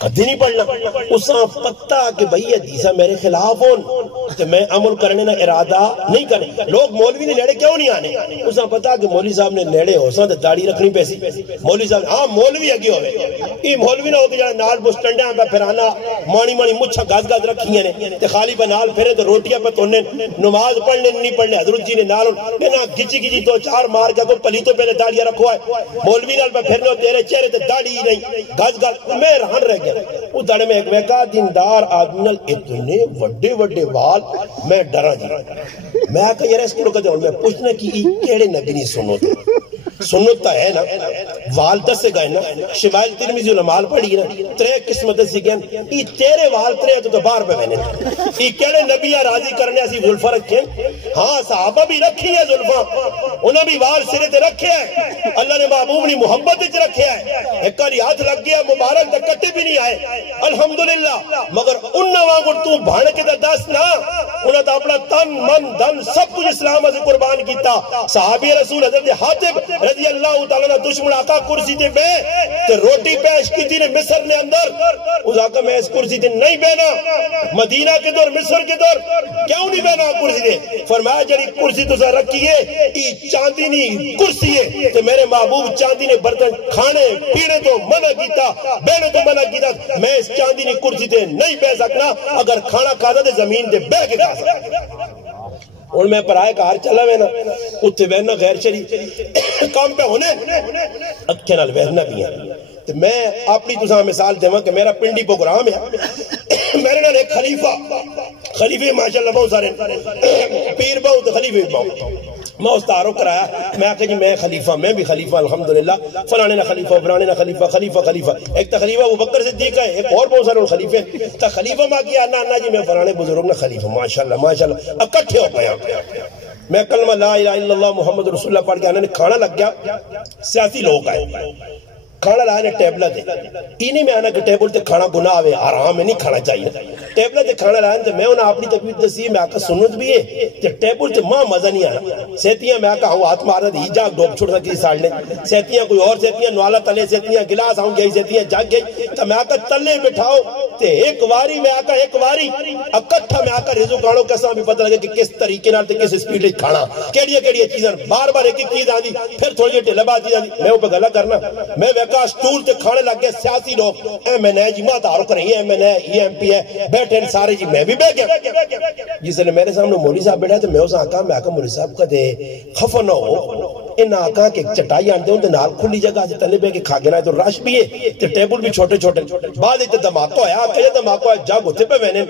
کدھی نہیں پڑھنا اساں پتہ کہ بھئی حدیثہ میرے خلاف ہون تو میں عمل کرنے نہ ارادہ نہیں کرنے لوگ مولوی نے لیڑے کیوں نہیں آنے اساں پتہ کہ مولوی صاحب نے لیڑے ہو ساں تو داڑی رکھنی پیسی مولوی صاحب ہاں مولوی اگے ہوئے یہ مولوی نہ ہو کہ جڑا نال بسٹنڈیاں پہ پھرانا مانی مچھا گاز رکھی ہیں تے خالی پہ نال پھرے تو روٹیاں پہ تونے نماز پڑھنے نہیں پڑھنے حضرت جی نے نال نا گچی 2-4 مار کے کوئی پلیتوں پہلے داڑیاں رکھو ہے مولوی نال پہ پھرنے ہو تیرے چہرے تے داڑی ہی نہیں گاز میں رہن رہ گیا وہ داڑے میں ایک ویکا دیندار آدمی نال اتنے وڈے وال میں ڈرا جا میں آکا یہ رہس کو کہتے ہیں میں پوچھنا کہ یہ کیڑے نبی نہیں سنو دے سنتا ہے نا وال دس سے گئے نا شمائل ترمیزی علمال پڑھی نا 3 قسمت سے گئے یہ تیرے وال 3 تو بار پہ بہنے یہ کیڑے نبیہ راضی کرنے ایسی ظلفہ رکھیں ہاں صحابہ بھی رکھی ہے ظلفہ انہوں بھی وال سرے تے رکھے ہیں اللہ نے محبوب نے محبت تے رکھے ہیں ایک کاری ہاتھ لگ گیا مبارک تے کٹے بھی نہیں آئے الحمدللہ مگر انہوں وانگو تو بھاڑ کے دس نا انہوں تا اپنا تن من دن سب کچھ اسلام سے قربان کیتا صحابی رسول حضرت حاتب رضی اللہ تعالیٰ نے دشمن آقا کرسی تے بے تے روٹی پیش کی تھی نے مصر نے اندر اس آقا میں اس کرسی تے نہیں بینا مدینہ کے دور مصر کے دور کیوں نہیں بینا کرسی تے فرمایا جڑی کرسی تو سا رکھی ہے یہ چاندی نہیں کرسی ہے تے میرے محبوب چاندی نے برتن کھانے پیڑے تو منع کیتا بینے تو منع کیتا میں اس چاندی نے کرسی تے نہیں بے سکنا اگر کھانا کھاتا تے زمین تے بے کے کھا سکتا اور میں پرائے کار چلا وینا اتھے وینا غیر شریف کام پہ ہونے اکھے نال وینا بھی ہیں تو میں اپنی تساں مثال دے کہ میرا پنڈی پروگرام ہے میرے نال ایک خلیفے ماشاءاللہ بہت سارے پیر بہت خلیفے بہت میں اس تعارف کرایا میں آکھا جی میں خلیفہ میں بھی خلیفہ الحمدللہ فلانے نہ خلیفہ فلانے نہ خلیفہ ایک تا خلیفہ ابو بکر صدیق ہے ایک اور بہت سارے خلیفے تا خلیفہ ماں کیا نا جی میں فلانے بزرگ نہ خلیفہ ماشاءاللہ اکٹھے ہو گیا میں کلمہ لا الہ الا اللہ محمد رسول اللہ پڑھ کے آنے کھانا لگ گیا سیاسی لوگ آئے کھانا لایا نے ٹیبلہ دے اینی میں آنا کہ ٹیبل تے کھانا گناہ ہوئے آرام میں نہیں کھانا چاہیے ٹیبلہ تے کھانا لایا تے میں انہا اپنی تقویت دسی میں آکا سنت بھی ہے تے ٹیبل تے ماں مزہ نہیں آنا سیتیاں میں آکا ہوں ہاتھ مارا دی جاگ ڈوب چھوڑ سکتی ساڑھنے سیتیاں کوئی اور سیتیاں نوالا تلے سیتیاں گلاس آؤں گئی سیتیاں جاگ گئی تو میں آکا تلے بٹھاؤ تے ایک واری میں آکا ایک واری اکٹھا میں آکا رزو کھانوں کیسا بھی پتہ لگے کہ کس طریقے نال تے کس سپیڈ لے کھانا کیڑی چیزیں بار بار ایک چیز آدھی پھر تھوڑی جی ٹھلے بات چیز آدھی میں اوپر گلہ کرنا میں ویکا سٹول تے کھانے لگ گئے سیاسی لوگ ایم این اے جی ماں تعارف کریں یہ ایم این اے یہ ایم پی ہے بیٹھے ہیں سارے جی میں بھی بیٹھ گیا جس نے میرے سامنے مولوی صاحب بیٹھا تو میں اسے آکا مولوی صاحب کا دے خفا نہ ہو ان آکا کے چٹائی آنتے ہوں نال کھلی جگہ جی تلے بے کے کھا گنا ہے تو رش بھی ہے تو ٹیبل بھی چھوٹے بعد ایک دماغو ہے آکا یہ دماغو ہے جاگ ہوتے پہ وینے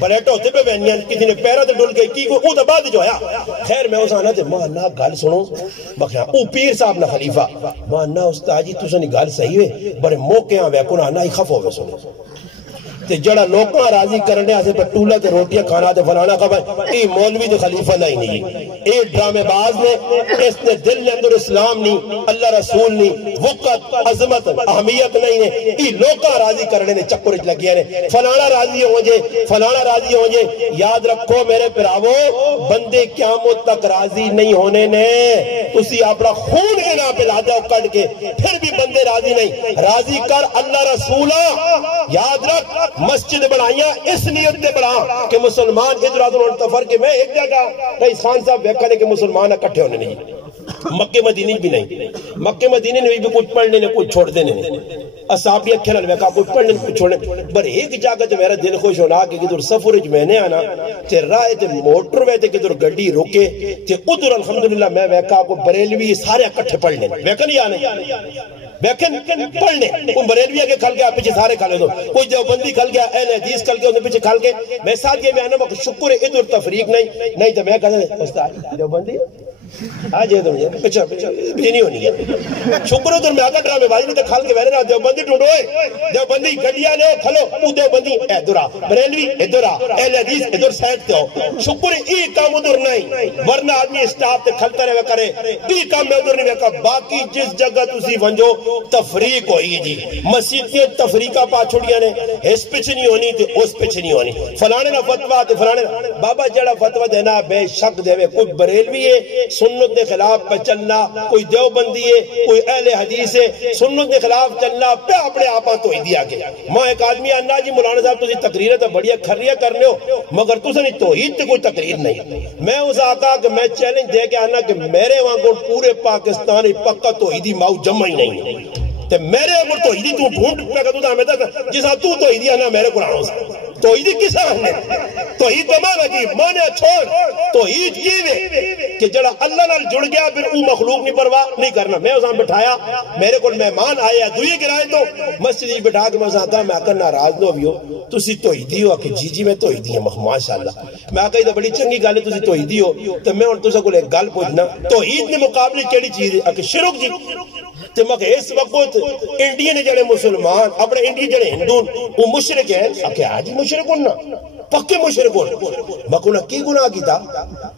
بلیٹو ہوتے پہ وینیاں کسی نے پیرہ تے ڈول گئی کی کوئی او بعد جو ہے خیر میں اسے آنا تے ماں نا گال سنو بخیاں او پیر صاحب نا خلیفہ ماں نا استاد جی تو سنی گال صحیح ہے بڑے موقع آن ویکو نا ہی خف ہوئے سنو تے جڑا لوکاں راضی کرنے آسے پر ٹولا تے روٹیاں کھانا تے فلانا خبر اے مولوی تے خلیفہ نہیں اے ڈرامے باز نے اس نے دل نے اندر اسلام نہیں اللہ رسول نہیں وقت عظمت اہمیت نہیں نے اے لوکاں راضی کرنے نے چکر وچ لگیا نے فلانا راضی ہو جے فلانا راضی ہو جے یاد رکھو میرے پراوو بندے قیامت تک راضی نہیں ہونے نے اسی اپنا خون اینا پلا جاؤ کٹ کے پھر بھی بندے راضی نہیں راضی کر اللہ رسولہ یاد رکھ مسجد بڑھائیاں اس نیت دے بڑھا کہ مسلمان ادھر ادھر انتفر کہ میں ایک جگہ رئیس خان صاحب ویکھنے کہ مسلمان اکٹھے ہونے نہیں مکہ مدینے بھی نہیں مکہ مدینے نے بھی کچھ پڑھنے نے کچھ چھوڑ دینے اصحابی کھلن ویکھا کچھ پڑھنے کچھ چھوڑنے پر ایک جگہ تے میرا دل خوش ہونا کہ کدھر سفر وچ میں نے آنا تے راہ تے موٹر وے تے کدھر گڈی روکے تے ادھر الحمدللہ میں ویکھا کو بریلوی سارے اکٹھے پڑھنے ویکھن ہی آنے ویکھن پڑھنے کوئی بریلوی کے کھل گیا پیچھے سارے کھلے دو کوئی دیوبندی کھل گیا اہل حدیث کھل گیا پیچھے کھل کے میں ساتھ یہ بیان ہے شکر ہے ادھر تفریق نہیں تو میں کہتا استاد دیوبندی آج یہ دنیا پچھا بھی نہیں ہونی ہے شکر ادھر میں آگا ڈرامے بازی نہیں تو کھل کے بیرے دیوبندی ٹھوڑوئے دیوبندی گھڑیا لے کھلو او دیوبندی ادھر آ بریلوی ادھر آ اہل حدیث ادھر سائٹ تے ہو شکر ہے ای کام ادھر نہیں ورنہ آدمی اسٹاف تے کھلتا رہے کرے ای کام میں ادھر نہیں ویکا باقی جس جگہ تسی ونجو تفریق ہوئی جی مسجد کے تفریقہ پا چھوڑیا نے اس پچھ نہیں ہونی تے اس پچھ نہیں ہونی فلانے نہ فتوہ تے فلانے بابا جڑا فتوہ دینا بے شک دے کوئی بریلوی ہے سنت کے خلاف پہ چلنا کوئی دیوبندی ہے کوئی اہل حدیث ہے سنت کے خلاف چلنا پہ اپنے آپاں تو ہی دیا گیا ماں ایک آدمی آنا جی مولانا صاحب تسی تقریر تو بڑی کھریہ کرنے ہو مگر تسی نہیں توحید تے کوئی تقریر نہیں میں اس آقا کہ میں چیلنج دے کے آنا کہ میرے وہاں پورے پاکستان پکا توحیدی ماؤ جمع ہی نہیں تے میرے اگر توحیدی تو ڈھونڈ میں کہتا تو ہمیں تھا جسا تو توحیدی آنا میرے قرآن سے توحیدی کس آنے توحید بمانا کی مانے چھوڑ توحید کی وے کہ جڑا اللہ نال جڑ گیا پھر او مخلوق نہیں پرواہ نہیں کرنا میں اساں بٹھایا میرے کو مہمان آیا دوئی گرائے تو مسجد بٹھا کے میں آتا میں آکر ناراض نہ ہوئیو تسی توحیدی ہو کہ جی جی میں توحیدی ہوں ماشاءاللہ میں آکر یہ بڑی چنگی گل ہے تسی توحیدی ہو تو میں ان تسا کو ایک گل پوچھنا توحید نے مقابلے کیڑی چیز ہے کہ شرک جی تو مگر اس وقت انڈیا نے جڑے مسلمان اپنے انڈیا جڑے ہندون وہ مشرک ہیں کہ آج مشرک ہونا پکے مشرک ہونا مکونا کی گناہ کی تھا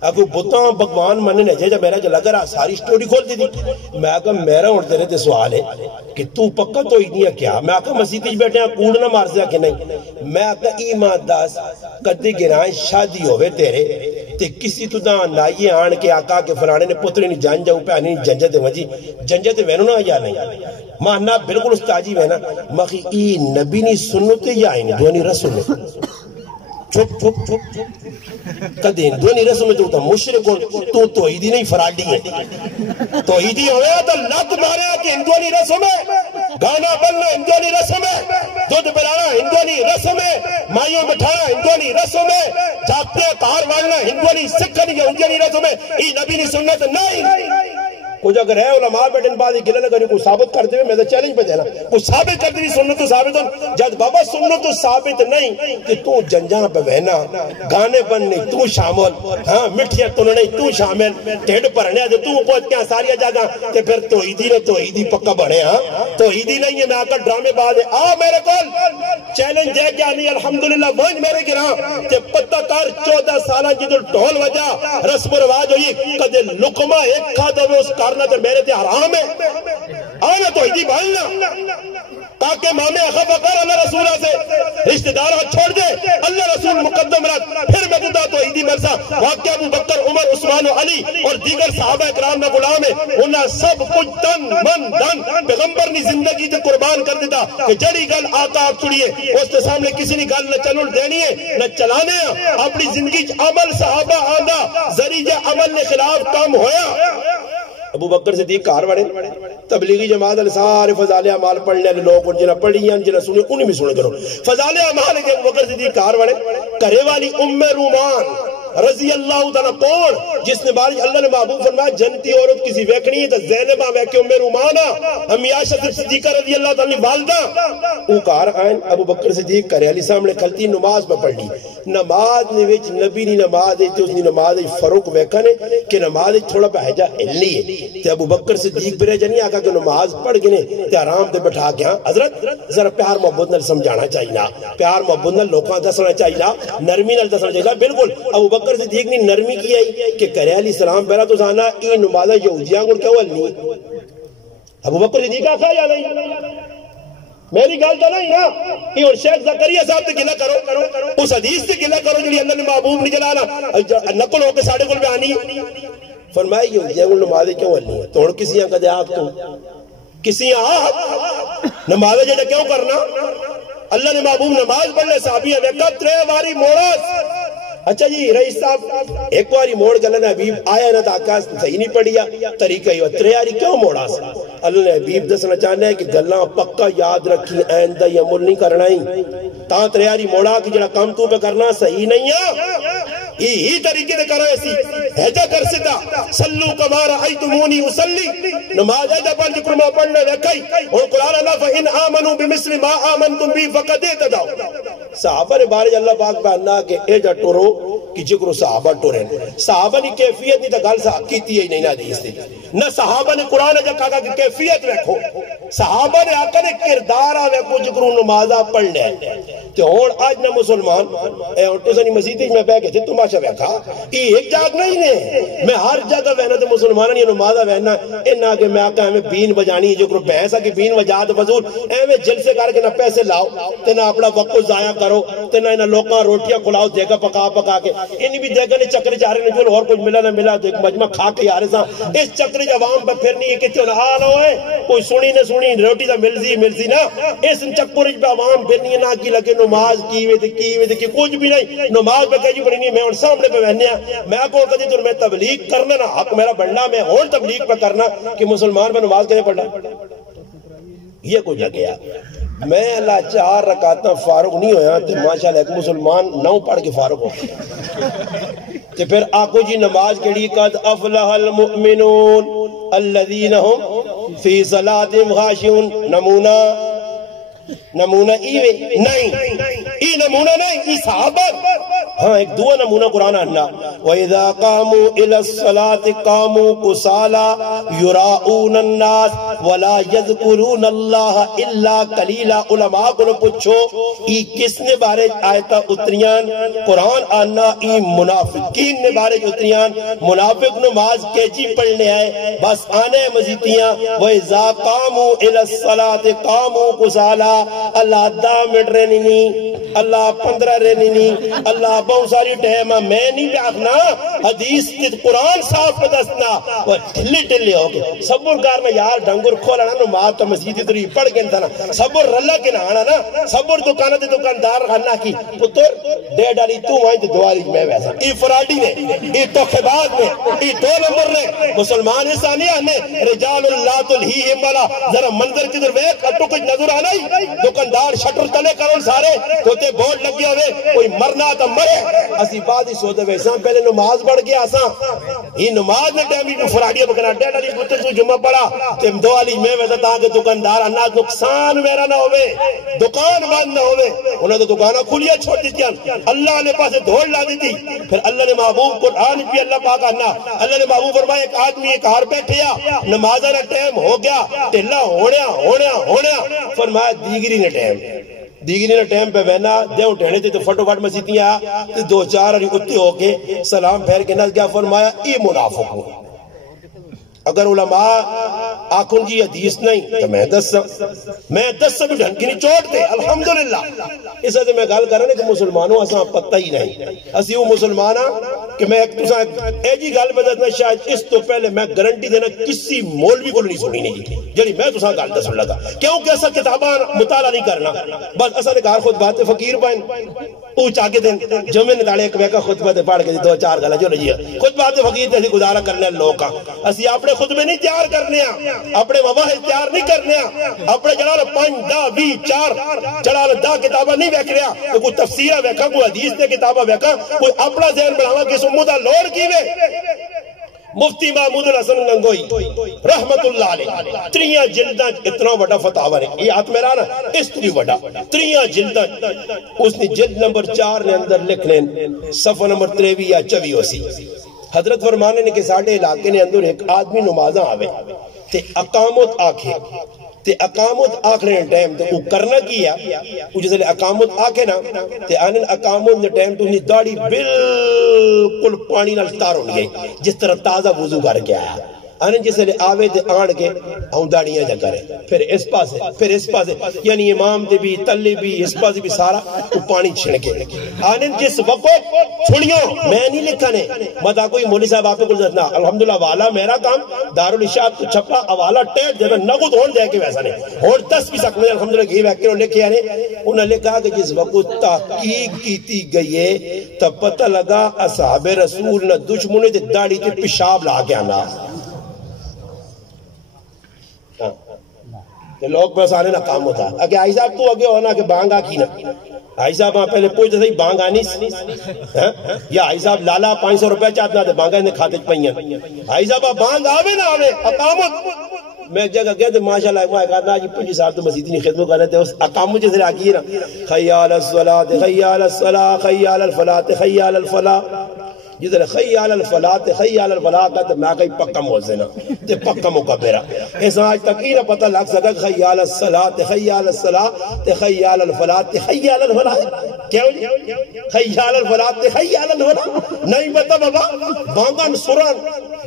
اگر بتاں بھگوان مننے جے جب میرا جو لگ رہا ساری سٹوری کھول دی تھی میں آکا میرا اڑتے رہتے سوال ہے کہ تو پکا تو ہی نہیں کیا میں آکا مسیح بیٹھے ہیں کوڑنا مار سیا کہ نہیں میں آکا ایمان داس کدی گرائیں شادی ہوئے تیرے تے کسی تو دا نائیے آن کے آقا کے فلانے نے پتری نہیں جان جاؤ پہ آنی جنجت وجی جنجت وینو نہ یا نہیں مانا بالکل استاجی وینا مخی ای نبی نہیں سنتے یا آئینی دونی رسول چپ چپ چپ کدین دونی رسول میں تو مشرک تو توحیدی نہیں فراڈی ہے توحیدی ہوئے تو لت مارے کہ ہندوانی رسم ہے گانا بلنا ہندوانی رسم ہے دودھ پلانا ہندوانی رسم ہے مائیوں بٹھانا ہندوانی رسم ہے جاتے کار والنا ہندوانی سکھنی ہندوانی رسم ہے ای نبی نہیں سنت نہیں کچھ اگر ہے علماء بیٹھن بعد گلے نہ کریں کوئی ثابت کرتے ہوئے میں تو چیلنج پہ دینا کوئی ثابت کرتے بھی سنت تو ثابت ہو جد بابا سنت تو ثابت نہیں کہ تو جنجاں پہ بہنا گانے بن نہیں تو شامل ہاں مٹھیاں تو نہیں تو شامل ٹیڈ پرنے تو پہنچ کے ساری جگہ کہ پھر توحیدی نے توحیدی پکا بڑھے ہاں توحیدی نہیں ہے میں آکر ڈرامے بعد آ میرے کول چیلنج دے گیا نہیں الحمدللہ وانج میرے گراں کہ پتہ کار 14 سالہ جدو ڈھول وجہ رسم و رواج ہوئی کدے لقمہ ایک کھاتا میں اس کرنا تو میرے تے حرام ہے آنا تو ہی بھائلنا تاکہ مامے اخب کر اللہ رسولہ سے رشتہ دارہ چھوڑ دے اللہ رسول مقدم رکھ پھر میں خدا تو عیدی مرزا واقعہ ابو بکر عمر عثمان و علی اور دیگر صحابہ اکرام میں غلام ہے انہاں سب کچھ تن من دن پیغمبر نے زندگی تے قربان کر دیتا کہ جڑی گل آقا آپ چھڑیے اس کے سامنے کسی نے گل نہ چلن دینی ہے نہ چلانے ہیں اپنی زندگی عمل صحابہ آندہ ذریعہ عمل نے خلاف کام ہویا ابو بکر صدیق کار وڑے تبلیغی جماعت سارے فضائل اعمال پڑھنے والے لوگ جنہاں پڑھی ہیں جنہاں سنے انہیں بھی سنے کرو فضائل اعمال کے ابو بکر صدیق کار وڑے کرے والی ام رومان رضی اللہ تعالیٰ کون جس نے بارش اللہ نے محبوب فرمایا جنتی عورت کسی ویکھنی ہے تو زینبہ ویکھے ام رومانہ امی عائشہ صدیقہ رضی اللہ تعالی والدہ او کار آئین ابو بکر صدیق کرے علی سامنے کھلتی نماز میں پڑھ لی نماز نے وچ نبی نے نماز ہے تو اس نے نماز فروق ویکھنے کہ نماز تھوڑا بہجا ہلنی ہے تے ابو بکر صدیق پر جنی آقا کہ نماز پڑھ گنے تے آرام تے بٹھا گیا حضرت ذرا پیار محبت نال سمجھانا چاہیے نا پیار محبت نال لوکاں دسنا چاہیے نا نرمی نال دسنا چاہیے بالکل ابو بکر صدیق نے نرمی کی آئی کہ کرے علیہ السلام پہلا تو سانا ای نمازہ یہودیاں کو کیوں ہلنی ابو بکر صدیق آخا یا نہیں میری گال تو نہیں نا یہ اور شیخ زکریا صاحب تے گلہ کرو اس حدیث سے گلہ کرو جو اللہ نے محبوب نے جلانا نقل ہو کے ساڑھے کل بیانی فرمائی یہودیاں کو نمازیں کیوں ہلنی ہے توڑ کسی آنکہ دے آپ تو کسی آنکھ نمازیں جڑا کیوں کرنا اللہ نے محبوب نماز پڑھنے صحابیہ ویکا ترے واری موڑا اچھا جی رئیس صاحب ایک واری موڑ گلن حبیب آیا نہ تاکہ صحیح نہیں پڑھیا طریقہ ہی ترے واری کیوں موڑا سا اللہ نے حبیب دسنا چاہنا ہے کہ گلنا پکا یاد رکھی آئندہ یہ عمل نہیں کرنا ہی تاں ترے واری موڑا کہ جڑا کام تو پہ کرنا صحیح نہیں ہے ہی طریقے دے کرو ایسی ہیجا کر سدھا سلو کمارا ایتمونی اسلی نماز ایجا پڑھ جکر میں پڑھنے ویکھائی اور قرآن اللہ فَإِنْ آمَنُوا بِمِثْلِ مَا آمَنْتُمْ بِهِ فَقَدْ اهْتَدَوْا صحابہ نے بارج اللہ پاک بہننا کہ ایجا ٹورو کہ جکر صحابہ ٹورین صحابہ نے کیفیت نہیں تا گل صاحب کیتی ہے نہیں نہ حدیث تھی نہ صحابہ نے قرآن ایجا کہا کہ کیفیت ویکھو صحابہ نے آقا نے کردارہ ویکھو جکر نمازہ پڑھنے کہ ہون آج نہ مسلمان اے انٹو سنی مسیدی میں پہ گئے تھے تماشا ویکھا یہ ایک جاگ نہیں نے میں ہر جگہ وہنا تو مسلمانہ یہ نمازہ وہنا انہا کہ میں آقا ہمیں بین بجانی جو کرو بہنسا کی بین بجات فضول ہمیں جلسے کر کے نہ پیسے لاؤ تینا اپنا وقت ضائع کرو تینا انہا لوکاں روٹیاں کھلاؤ دیکھا پکا کے انہی بھی دیکھا نے چکر چاہ رہے جو اور کچھ ملا نہ ملا تو ایک مجمع کھا کے آ رہے ساں اس چکر عوام پر پھرنی ہے کتنے حال ہوئے کوئی سنی نہ سنی روٹی تا ملزی نا اس چکر پہ عوام پھرنی ہے نہ کی لگے نماز کی کچھ بھی نہیں نماز پہ کہیں پڑھنی میں ان سامنے پہ بہنیا میں کو کہتی تو میں تبلیغ کرنا نا حق میرا بڑھنا میں اور تبلیغ پہ کرنا کہ مسلمان پہ نماز کہیں پڑھنا یہ کچھ لگیا میں اللہ 4 رکعتاں فارغ نہیں ہویا تو ماشاءاللہ ایک مسلمان 9 پڑھ کے فارغ ہو تو پھر آقو جی نماز کیڑی قد افلح المؤمنون الذین هم فی صلاتهم خاشعون نمونہ ایوے نہیں ای نمونہ نہیں ای صحابہ ہاں ایک دو نمونہ قرآن اللہ وَإِذَا قَامُوا إِلَى الصَّلَاةِ قَامُوا كُسَالَى يُرَاءُونَ النَّاسِ وَلَا يَذْكُرُونَ اللَّهَ إِلَّا قَلِيلًا علماء کو پوچھو ای کس نے بارے آیتہ اتریان قرآن آنا ای منافقین نے بارے اتریان منافق نماز کے جی پڑھنے آئے بس آنے مزیدیاں وَإِذَا قَامُوا إِلَى الصَّلَاةِ قَامُوا كُسَالَى اللہ 10 منٹ رہنی نہیں اللہ 15 رہنی نہیں اللہ بہت ساری ٹائم میں نہیں بیاخنا حدیث قرآن صاحب پہ دسنا وہ ٹھلی ہو گئے صبر کارنا یار ڈنگر کھولانا نماز تو مسجدی تو یہ پڑھ گئے تھا صبر رلہ کے نہ آنا نا صبر دکانہ تے دکاندار خانہ کی پتر ڈے ڈالی تو وائیں تے دوالی میں ویسا ای فراڈی نے ای توخباز نے ای 2 نمبر نے مسلمان انسانیہ نے رجال اللہ تلہیہم والا ذرا منظر کی در ویک اٹو کچھ نظر آنا ہی دکاندار شٹر تلے کرن سارے توتے بورڈ لگ گیا ہوئے کوئی مرنا تا مرے اسی بعد ہی سوچے ویساں پہلے نماز بڑھ گیا آساں یہ نماز نے ٹیمی کو فراڈیاں بکنا ڈیڈ علی پتر تو جمعہ پڑا تم دوالی میں ویسا تاکہ دکاندار اناز نقصان میرا نہ ہوئے دکان بند نہ ہوئے انہوں نے دکانہ کھولیا چھوڑ دیتی اللہ نے پاسے دھوڑ لا دیتی پھر اللہ نے محبوب قرآن پی اللہ پاک آنا اللہ نے محبوب فرمایا ایک آدمی ایک ہار بیٹھیا نمازہ نہ ٹیم ہو گیا ٹھلا ہوڑیا فرمایا دیگری نے ٹیم پہ بہنا دیوں ٹھہنے تھے تو فٹو فٹ مسیتیاں 2-4 اور اتنے ہو کے سلام پھیر کے نہ کیا فرمایا ای منافق ہوں اگر علماء آنکھوں جی حدیث نہیں تو میں 10 بھی ڈھنکی نہیں چوٹ دے الحمدللہ اس سے میں گال کر رہا کہ مسلمانوں اساں پتہ ہی نہیں اسی وہ مسلمانہ کہ میں ایک تساں اے جی گال بدتنا شاید اس تو پہلے میں گارنٹی دینا کسی مولوی کو نہیں سنی نہیں جڑی میں تساں گال دسن لگا کیونکہ ایسا کتاباں مطالعہ نہیں کرنا بس اساں نے کہا خود بات فقیر پائن پوچھا کے دن جمعے نتالے ایک ویکا خطبہ دے پاڑ کے 2-4 گلا جو لجیا خود بات فقیر تے گزارا کرنے لوگ کا اسی اپنے خطبے نہیں تیار کرنے اپنے مواحد تیار نہیں کرنے اپنے جلال 5-10-20-4 جلال 10 کتابہ نہیں بیک رہا کوئی تفسیرہ بیکا کوئی حدیث نے کتابہ بیکا کوئی اپنا ذہن بڑھاوا کس امودہ لوڑ کیوے مفتی محمود الحسن گنگوئی رحمت اللہ علیہ 3 جلداں اتنا بڑا فتاوی ہے یہ ہاتھ میرا نا اس طرح بڑا 3 جلداں اس نے جلد نمبر 4 نے اندر لکھنے صفحہ نمبر 23 یا 24 سی حضرت فرمانے نے کہ ساڑھے علاقے نے اندر ایک آدمی نمازاں آوے تے اقامت آکھے تے اقامت آکھنے ٹائم تے وہ کرنا کیا وہ جس لئے اقامت آکھے نا تے آنن اقامت نے ٹائم تو انہی داڑھی بالکل پانی نال تار ہو گئی جس طرح تازہ وضو کر کے آیا آنن جس لئے آوے تے آن کے ہوں داڑیاں جا کرے پھر اس پاسے یعنی امام دے بھی تلے بھی اس پاسے بھی سارا تو پانی چھڑکے آنن جس وقت چھڑیوں میں نہیں لکھانے مدہ کوئی مولی صاحب آپ کو گلزتنا الحمدللہ والا میرا کام دارالاشاعت کو چھپا اوالا ٹیٹ جب نگو دھون جائے کے ویسا نہیں اور 10 بھی سکھ میں الحمدللہ گئی ویکروں لکھے آنے انہوں نے کہا کہ جس وقت تحقیق کیتی گئی ہے تب پتہ لگا اصحاب رسول نہ دشمنی تے داڑھی تے پیشاب لا کے آنا کہ لوگ بس آنے نا کام ہوتا ہے اگر آئی صاحب تو اگے ہونا کہ بانگا کی نا آئی صاحب وہاں پہلے پوچھتے تھے بانگا نہیں یا آئی صاحب لالا 500 روپے چاہتا تھے بانگا انہیں کھاتے پہنیا آئی صاحب بانگ آوے نا آوے اقامت میں ایک جگہ گیا تھے ماشاءاللہ وہاں کہا جی پنجی صاحب تو مسیدی نہیں خدمت کرنے تھے اس اقامت جیسے آگئی نا خیال الصلاة خیال الصلاة خیال الفلاة خیال الفلاة جدھر خیال الفلاة خیال الفلاة کہتا میں کہیں پکا موزینا تے پکا مکبرہ اس آج تک ہی نہ پتہ لگ سکا خیال الصلاة خیال الصلاة خیال الفلاة خیال الفلاة کیا ہو جی خیال الفلاة خیال الفلاة نہیں پتہ بابا بانگان سوران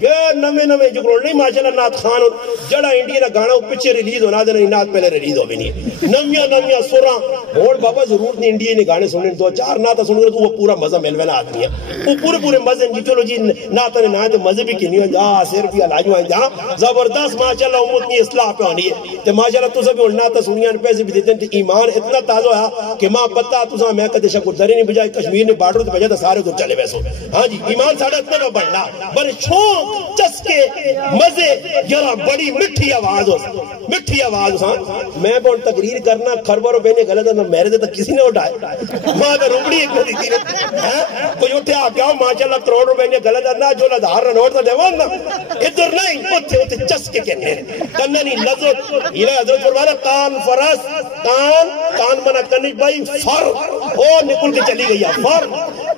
یہ نمے جگرون نہیں ماشاءاللہ نات خان جڑا انڈیا نا گانا پچھے ریلیز ہونا دینا نات پہلے ریلیز ہو بھی نہیں نمیاں سوران اور بابا ضرورت نہیں انڈیا نے گانے سننے 2-4 ناتا سننے تو وہ پورا مزہ ملوینا آدمی ہے وہ پورے مزے جی چلو جی ناتا نے نائے تو مزے بھی کنی ہوں جہاں سیر بھی علاجو ہیں جہاں زبردست ماشاءاللہ امت نہیں اصلاح پہ ہونی ہے تو ماشاءاللہ تو سبھی ناتا سنیاں پیسے بھی دیتے ہیں ایمان اتنا تازہ ہے کہ ماں پتہ تو ساں میں کدے شکر دری نہیں بجائے کشمیر نے بارڈر تو بجائے تو سارے تو چلے ویسو ہاں جی ایمان ساڑھا اتنا میں بڑھنا بڑے چھوک چسکے مزے یہاں بڑی مٹھی آواز ہو مٹھی آواز ہاں میں بہت تقریر کرنا خربر و بینے غلط ہے میرے تک کسی نے اٹھائے ماں کا روبڑی ایک ہوتی تھی کوئی اٹھے آپ کیا ماشاءاللہ کروڑ روپے نے غلط ہے جو لدھار رنوٹ تھا دیوان نا ادھر نہیں اتھے چسکے کہنے کرنے نہیں لذت یہ حضرت فرمانا کان فرس کان منا کنیج بھائی فر او نکل کے چلی گئی فر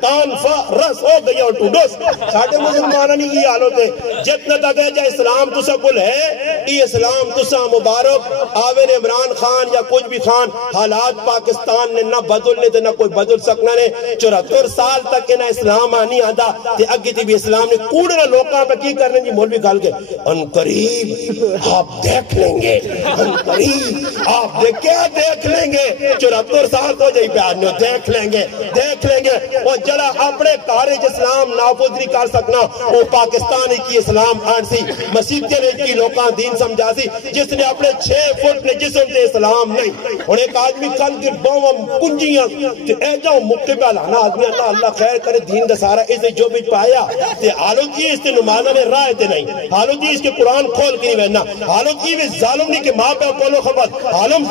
کان فرس ہو گئی اور ٹوڈوس ساڑھے مسلمانہ نہیں یہ حال ہوتے جتنا تک ہے جا اسلام تسا کل ہے یہ اسلام تسا مبارک آوین عمران خان یا کچھ بھی خان حالات پاکستان نے نہ بدلنے تھے نہ کوئی بدل سکنا نے 74 سال تک کے نہ اسلام آنی آدھا تے اگی تی بھی اسلام نے کوڑنا لوکاں پہ کی کرنے جی مولوی کھال کے ان قریب آپ دیکھ لیں گے ان قریب آپ کیا دیکھ لیں گے 74 سال تو جائی پیارنے دیکھ لیں گے وہ جڑا اپنے کارج اسلام نافذ نہیں کر سکنا وہ پاکستانی کی اسلام آن سی مسیح کے لئے کی لوکاں دین سمجھا سی جس نے اپنے 6 فٹ نے جسم دے اسلام نہیں اور ایک آدمی کن کی بوم کنجیاں تے اے جاؤ مکتے پہ لانا آدمی اللہ خیر کرے دین دا سارا اسے جو بھی پایا تے حالو کی اس تے نمازہ نے رائے تے نہیں حالو کی اس کے قرآن کھول کے نہیں بہننا حالو کی وہ ظالم نہیں کہ ماں پہ پولو خبر حالم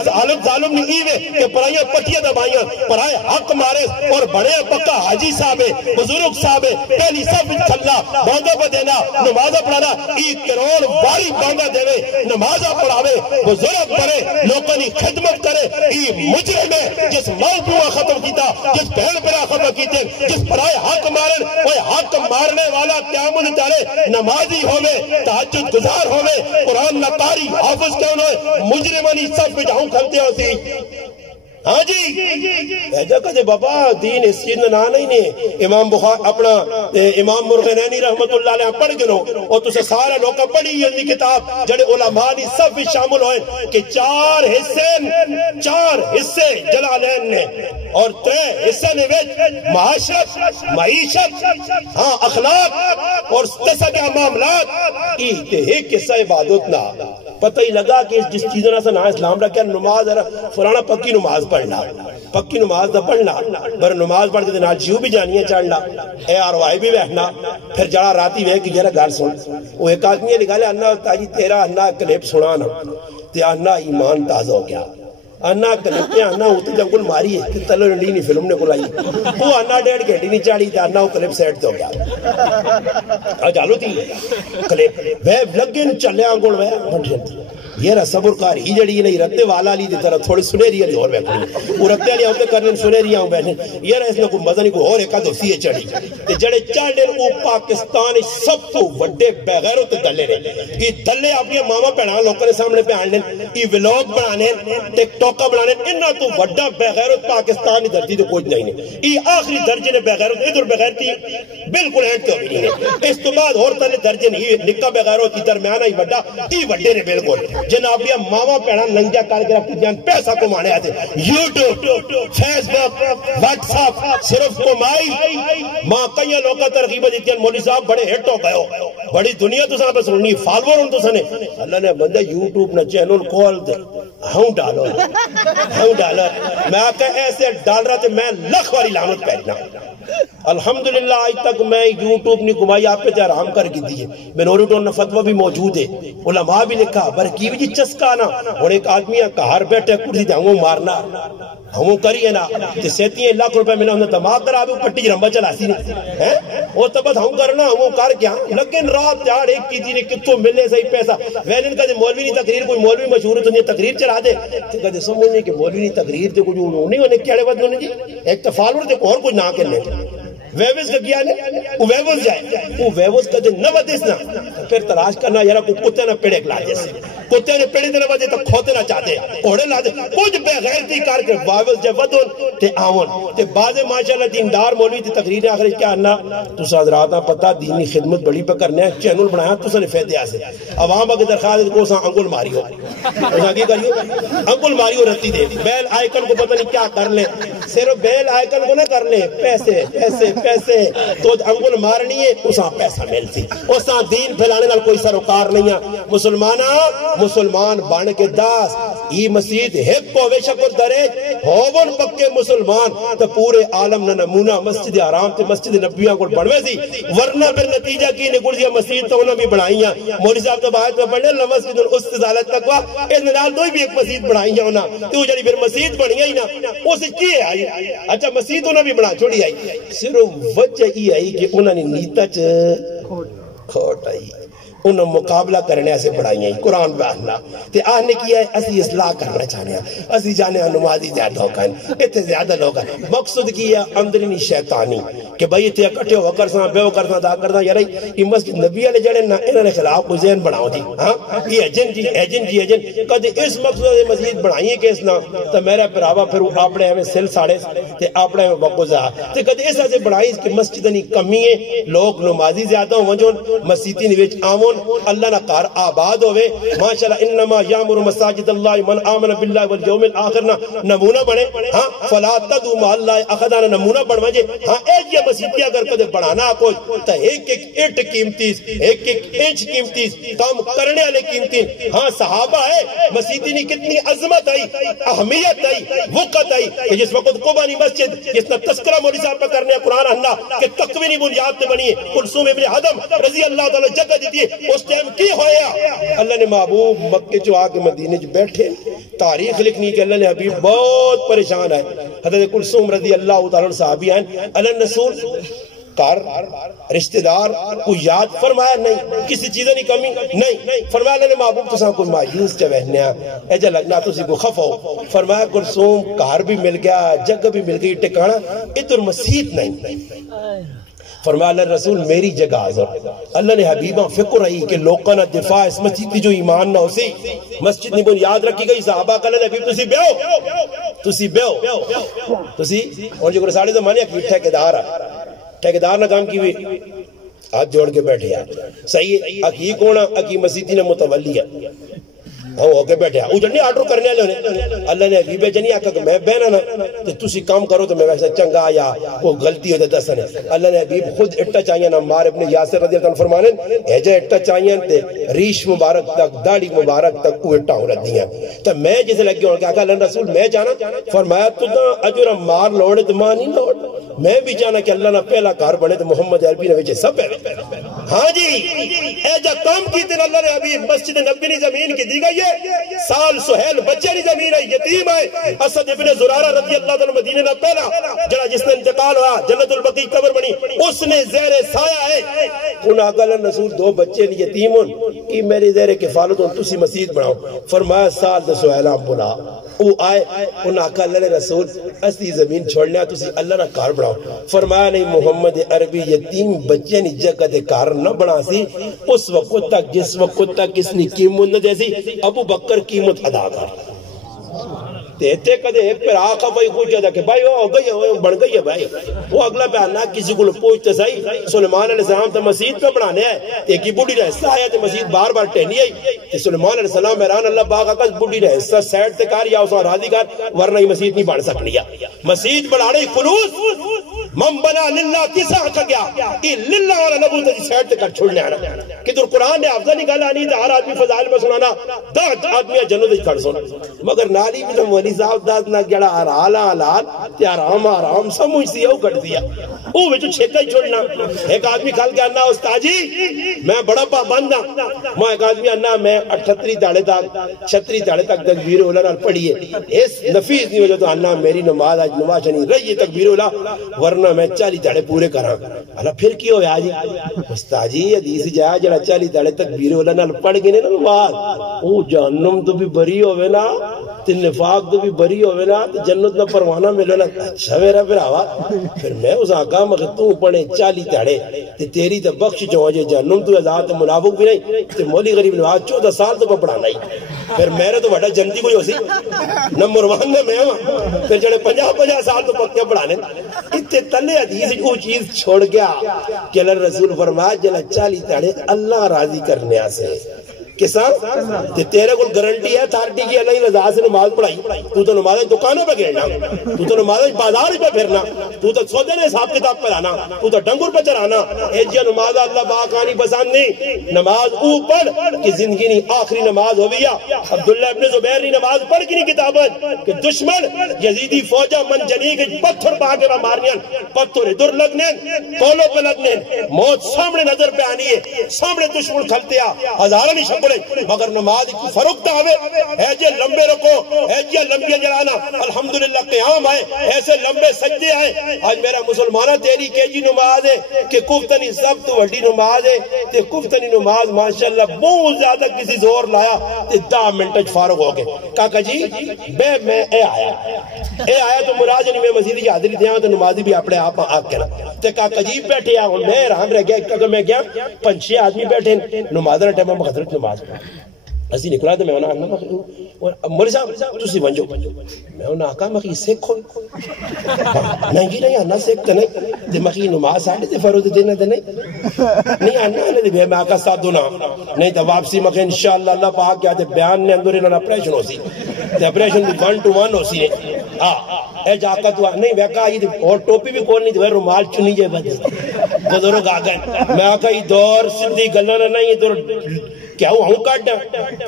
ظالم نہیں ایوے کہ پرائیاں پٹیاں دبائیاں پرائے حق مارے اور بڑے پکا حاجی صاحب بزرگ صاحب پہلی سب کھلا باندھا پہ دینا نمازہ پڑھانا 1 کروڑ واری باندھا دے نمازہ پڑھاوے بزرگ پڑھے لوگوں نے خدمت کرے یہ مجرم ہے جس موضوع ختم کیتا جس پہل پرا ختم کیتے جس پرائے حق مارن وہ حق مارنے والا قیامت چارے نمازی ہوئے تہجد گزار ہوئے قرآن نقاری حافظ کیوں ہوئے مجرمانی سب پہ جاؤں کھلتے ہوتی ہاں جی ایجا کہتے بابا دین اس چیز میں نانا ہی نہیں امام بخار اپنا امام مرغنینی رحمت اللہ علیہ پڑھ گنو اور تُسے سارے لوگا پڑھی یہ کتاب جڑے علماء نے سب بھی شامل ہوئے کہ 4 حصے جلالین نے اور 3 حصے نے معاشرت معیشت ہاں اخلاق اور 10 کے معاملات ایک حصہ عبادت نہ پتہ ہی لگا کہ جس چیزوں نے نہ اسلام رکھا نماز فلانا پکی نماز پڑھنا پکی نماز دا پڑھنا بر نماز پڑھ کے نال جیو بھی جانیاں چڑھنا اے آروائی بھی بیٹھنا پھر جڑا راتی وے کہ جڑا گل سن وہ ایک آدمی نے لکھا لے انا تاجی تیرا انا کلپ سنانا تے انا ایمان تازہ ہو گیا انا کلپتے انا ہوتی جنگل ماری ہے کہ تلو رنڈی نہیں فلم نے کلائی وہ انا 1.5 گھنٹے نہیں چاڑی تھا انا وہ کلپ سیٹ تو گیا اجالو تھی کلپ ویب لگن چلے آنگوڑ ویب بٹھن تھی یہ رہا صبر کار ہی جڑی نہیں رتے والا لی دی طرح تھوڑی سنیری علی اور بیٹھنی وہ رتے علی ہوتے کرنے سنیری آؤں بیٹھنے یہ رہا اس میں کوئی مزہ نہیں کوئی اور ایک آدھو سیے چڑھی تے جڑے چاڑے وہ پاکستان سب تو وڈے بغیروں تے دلے رہے یہ دلے اپنی ماما پہنا لوگوں نے سامنے پہ آنے یہ ویلوگ بنانے ٹک ٹوکا بنانے انہا تو وڈا بغیرت پاکستانی دھرتی تو کوئی نہیں ہے یہ آخری درجے نے بغیرت ادھر بغیرتی بالکل ہینڈ تو بھی نہیں ہے اس تو بعد اور تلے درجے نہیں نکا بغیرت کی درمیانہ ہی وڈا یہ وڈے نے بالکل جناب یہ ماما پیڑا ننجا کر کے رکھتی جان پیسہ کمانے آتے یوٹیوب فیس بک واٹس اپ صرف کمائی ماں کئی لوگا ترغیبہ دیتی ہیں مولوی صاحب بڑے ہٹ ہو گئے ہو بڑی دنیا تو ساں پہ سننی فالور ان تو سنے اللہ نے بندہ یوٹیوب نہ چینل کھول دے ہوں ڈالر میں آکے ایسے ڈال رہا تھے میں لکھ والی لعنت پہنا الحمدللہ آج تک میں یوٹیوب نہیں گمائی آپ پہ حرام کر کی دیئے منورٹون نے فتوہ بھی موجود ہے علماء بھی لکھا برکی بھی جی چسکانا اور ایک آدمی کہار بیٹھے کرسی دے ہموں مارنا ہموں کریے نا تے 37 لاکھ روپے میں نے انہیں دماغ کرا بھی پٹی جرمبہ چلا سی نہیں وہ تبت ہم کرنا ہموں کر کیا لیکن رات جاڑ ایک کی دینے کتوں ملے صحیح پیسہ وینن کا دے مولوی نہیں تقریر کوئی مولوی مشہور ہے تو انہیں تقریر چلا دے تو کہتے سمجھنے کہ مولوی نہیں تقریر تے کچھ انہیں کیڑے بات انہیں جی ایک تفالور تے اور کچھ نہ کرنے ویوز کا کیا نہیں وہ ویوز جائے وہ ویوز کا دے نہ ودیسنا پھر تلاش کرنا یارا کوئی کتے نہ پیڑے کلا جیسے کتے نے پیڑے دینا وجہ تک کھوتے نہ چاہتے اوڑے لا دے کچھ بغیرتی کار کے ویوز جائے ودون تے آون تے بعض ماشاءاللہ دیندار مولوی تے تقریر آخری کیا انہا تو حضراتاں پتا دینی خدمت بڑی پہ کرنے ہیں چینل بنایا تو سنے فیدے آسے عوام اگر درخواست کو ساں انگل ماری ہو ایسا کی کریو انگل ماری ہو رہتی دے بیل آئیکن کو پتہ نہیں کیا کر لیں صرف بیل آئیکن کو نہ کر لیں پیسے تو انگل مارنی ہے اساں پیسہ ملتی اساں دین پھیلانے نال کوئی سروکار نہیں ہے مسلمان بان کے داس ای مسجد ہپ کو وے شکر درے ہوون پکے مسلمان تو پورے عالم نہ نمونہ مسجد حرام تے مسجد نبیوں کو بڑھوے سی ورنہ پھر نتیجہ کی نکل دیا مسجد تو انہوں بھی بڑھائیاں مولوی صاحب تو باہر میں پڑھنے لمسجد الاستزالت تقوی اس نال دوئی بھی ایک مسجد بڑھائیاں ہونا تو جڑی پھر مسجد بڑھیاں ہی نا اسے کی ہے آئی اچھا مسجد انہوں بھی بڑھا چھوڑی آئی صرف وجہ یہ آئی کہ انہوں نے نیتا کھوٹ آئی انہوں مقابلہ کرنے سے بڑھائی ہیں قرآن بیاننا تے آنے کیا ہے اسی اصلاح کرنا چاہنے ہیں اسی جانے ہیں نمازی زیادہ ہوگا اتنے زیادہ لوگ ہیں مقصد کی ہے اندرینی شیطانی کہ بھئی اتنے اکٹھے ہو کرساں بے ہو کرساں دا کرساں یار یہ مسجد نبی علیہ جڑے نا انہوں نے خلاف کو ذہن بڑھاؤ جی ہاں یہ ایجن کدھے اس مقصد سے مسجد بڑھائی ہے کہ اس نا تو میرا پراوا پھر اپنے ہمیں سل ساڑے تے اپنے ہمیں وقوزہ تے کدھے اس سے بڑھائی کہ مسجد نہیں کمی ہے لوگ نمازی زیادہ ہوں جو مسجدی نویچ آمون اللہ نہ کار آباد ہوئے ماشاءاللہ انما یامر مساجد اللہ من آمن باللہ والیوم الآخر نمونہ بنے ہاں فلا تدعوا مع اللہ اخدانا نمونہ بڑھویں جے ہاں ایک یہ مسجدی اگر کدے بڑھانا کوئی تا ایک اٹ قیمتیز ایک انچ قیمتیز کام کرنے والے قیمتیز ہاں صحابہ ہے مسجدی نے کتنی عظمت آئی اہمیت آئی وقت آئی کہ جس وقت قبانی مسجد جس نے تذکرہ مولوی صاحب پہ کرنے قرآن اللہ کہ تقوینی بنیاد پہ بنی ہے کلثوم ابن حدم رضی اللہ تعالی جگہ دیتی ہے اس ٹائم کی ہویا اللہ نے محبوب مکے جو آگے مدینے جو بیٹھے تاریخ لکھنی کہ اللہ نے حبیب بہت پریشان ہے حضرت کلثوم رضی اللہ تعالی صحابی ہیں اللہ رسول کار رشتہ دار کو یاد فرمایا نہیں کسی چیزیں نہیں کمی نہیں فرمایا اللہ نے محبوب تو ساں کوئی مایوس چوہنیا ایجا لگنا تو سی کو خف ہو فرمایا کلثوم کار بھی مل گیا جگہ بھی مل گئی ٹکانا ادھر مسجد نہیں فرمایا اللہ رسول میری جگہ حاضر اللہ نے حبیبہ فکر رہی کہ لوگوں نے دفاع اس مسجد کی جو ایمان نہ ہو سی مسجد نے بنیاد رکھی گئی صحابہ کا اللہ نے حبیب تسی بیو اور جو ساڑھے زمانے کی ٹھیکیدار نہ کام کی ہوئی ہاتھ جوڑ کے بیٹھے صحیح اکی کونا اکی مسجدی نے متولی ہے ہم ہو کے بیٹھے وہ جنہیں آرڈر کرنے لے اللہ نے حبیب جنہیں آکا کہ میں بہنا نا تو تسی کام کرو تو میں ویسا چنگا یا کوئی غلطی ہوتا دسنے اللہ نے حبیب خود اٹھا چاہیے نا مار ابن یاسر رضی اللہ عنہ فرمانے ایجا اٹھا چاہیے تے ریش مبارک تک داڑی مبارک تک کو اٹھا ہو رہتی ہیں تو میں جسے لگ گیا کہ اللہ رسول میں جانا فرمایا تو اجورا مار لوڑے تو ماں نہیں لوڑ میں بھی جانا کہ اللہ نہ پہلا کار بنے تو محمد عربی نے ویچے سب پہلے ہاں جی اے جا کام کی تین اللہ نے ابھی مسجد نبی نی زمین کی دی گئی ہے سال سہیل بچے نی زمین ہے یتیم ہے اسد ابن زرارہ رضی اللہ عنہ مدینے نہ پہلا جڑا جس نے انتقال ہوا جنت البقیع قبر بنی اس نے زیر سایہ ہے انہاں اگل رسول دو بچے نی یتیم ہون ای میری زیر کفالت ہون تسی مسجد بناؤ فرمایا سال دے سہیلام بلا وہ آئے انہاں کہا اللہ رسول اسی زمین چھوڑنے تسی اللہ نہ کار بڑھاؤ فرمایا نہیں محمد عربی یتیم بچے نی جگہ دے کار نہ بڑھا سی اس وقت تک جس وقت تک اس نے قیمت نہ جیسی ابو بکر قیمت ادا کر تیتے کدے ایک پر آقا بھائی خوش جاتا کہ بھائی وہ گئی ہے بڑھ گئی ہے بھائی وہ اگلا بیانہ کسی کو پوچھتے سائی سلیمان علیہ السلام تا مسجد پہ بڑھانے ہے ایک ہی بڑی رہستہ آیا تے مسجد بار بار ٹہنی ہے کہ سلیمان علیہ السلام میران اللہ باغا کا بڑی رہستہ سیٹ تے کار یا اسا راضی کار ورنہ ہی مسجد نہیں بڑھ سکنی ہے مسجد بڑھانے خلوص من بنا للہ کسا حقا گیا کہ للہ والا نبو تے سیٹ تے کار چھوڑنے آنا کہ در قرآن نے افضل نہیں گالا نہیں تھا ہر آدمی فضائل میں سنانا داغ آدمی جنوں دے کر سن مگر نالی بھی تو ولی صاحب داد نہ گڑا حلال تے آرام سمجھ سی او کٹ دیا او وچ چھکا ہی چھوڑنا ایک آدمی کھل کے انا استاد جی میں بڑا پابند ہاں میں ایک آدمی انا میں 38 داڑے تک 36 داڑے تک تکبیر اولا نال پڑھی ہے اس نفیس دی وجہ تو انا میری نماز اج نماز نہیں رہی تکبیر اولا ورنہ میں 40 داڑے پورے کراں اللہ پھر کی ہویا جی استاد جی حدیث جا جڑا 40 داڑے تکبیر اولا نال پڑھ گئے نا نماز او جہنم تو بھی بری ہوے نا تے نفاق تو بھی بری ہوئے نا جنت نہ پروانہ ملو نا اچھا میرا پھر آوا پھر میں اس آقا مگر تو پڑھے 40 داڑے تے تیری تے بخش جو ہے جہنم تو ازاد تے منافق بھی نہیں تے مولی غریب نواز 14 سال تو پڑھانا ہی پھر میرے تو بڑا جنتی کوئی ہو سی نمبر 1 میں میں ہوں پھر جڑے 50 سال تو پکے پڑھانے اتنے تلے حدیث کو چیز چھوڑ گیا کہ اللہ رسول فرمایا جلا 40 داڑے اللہ راضی کرنے آسے کسان تیرے کو گارنٹی ہے اتھارٹی کی اللہ رضا سے نماز پڑھائی تو نماز دکانوں پہ گھیرنا تو نماز بازار پہ پھرنا تو سودے نے حساب کتاب پہ لانا تو ڈنگر پہ چرانا اے جی نماز اللہ باقانی پسند نہیں نماز او پڑھ کہ زندگی نہیں آخری نماز ہو گیا عبداللہ ابن زبیر نے نماز پڑھ کی نہیں کتابت کہ دشمن یزیدی فوجہ من جنی کے پتھر پاکے پہ مارنیاں پتھر ادھر لگنے کولوں پہ لگنے موت سامنے نظر پہ آنی ہے سامنے دشمن کھلتے آ ہزاروں نہیں شکل مگر نماز کی فروختہ ہوئے اے جے لمبے رکو اے جے لمبے جلانا الحمدللہ قیام آئے ایسے لمبے سجدے آئے آج میرا مسلمانہ تیری کیجی نماز ہے کہ کفتنی سب تو وڈی نماز ہے تے کفتنی نماز ماشاءاللہ بہت زیادہ کسی زور لایا تے 10 منٹ فارغ ہو گئے کاکا جی بے میں اے آیا تو مراد نہیں میں مزید حاضری دیا تو نمازی بھی اپنے آپ آگ کرا تے کاکا جی بیٹھے آؤں میں رحم رہ گیا کہ میں گیا 5-6 آدمی بیٹھے نماز رہا ٹائم مغدرت نماز اسی نکلا تو میں انہاں آنا مولی صاحب تسی ونجو میں انہاں آقا مخی سیکھو مہنگی نہیں آنا سیکھتے نہیں تے مخی نماز ساڑھے تے فروض دینا تے نہیں آنا تے میں آقا ساتھ دونا نہیں تو واپسی مخی انشاءاللہ اللہ پاک کیا تے بیان نے اندر انہاں اپریشن ہو سی تے اپریشن 1 to 1 ہو سی اے جاکا تو نہیں ویکا اور ٹوپی بھی کول نہیں تو رومال چنی جائے بدے بزرگ آگئے میں آقا یہ دور سندھی گلنا نہیں دور کیا ہوں کاٹنا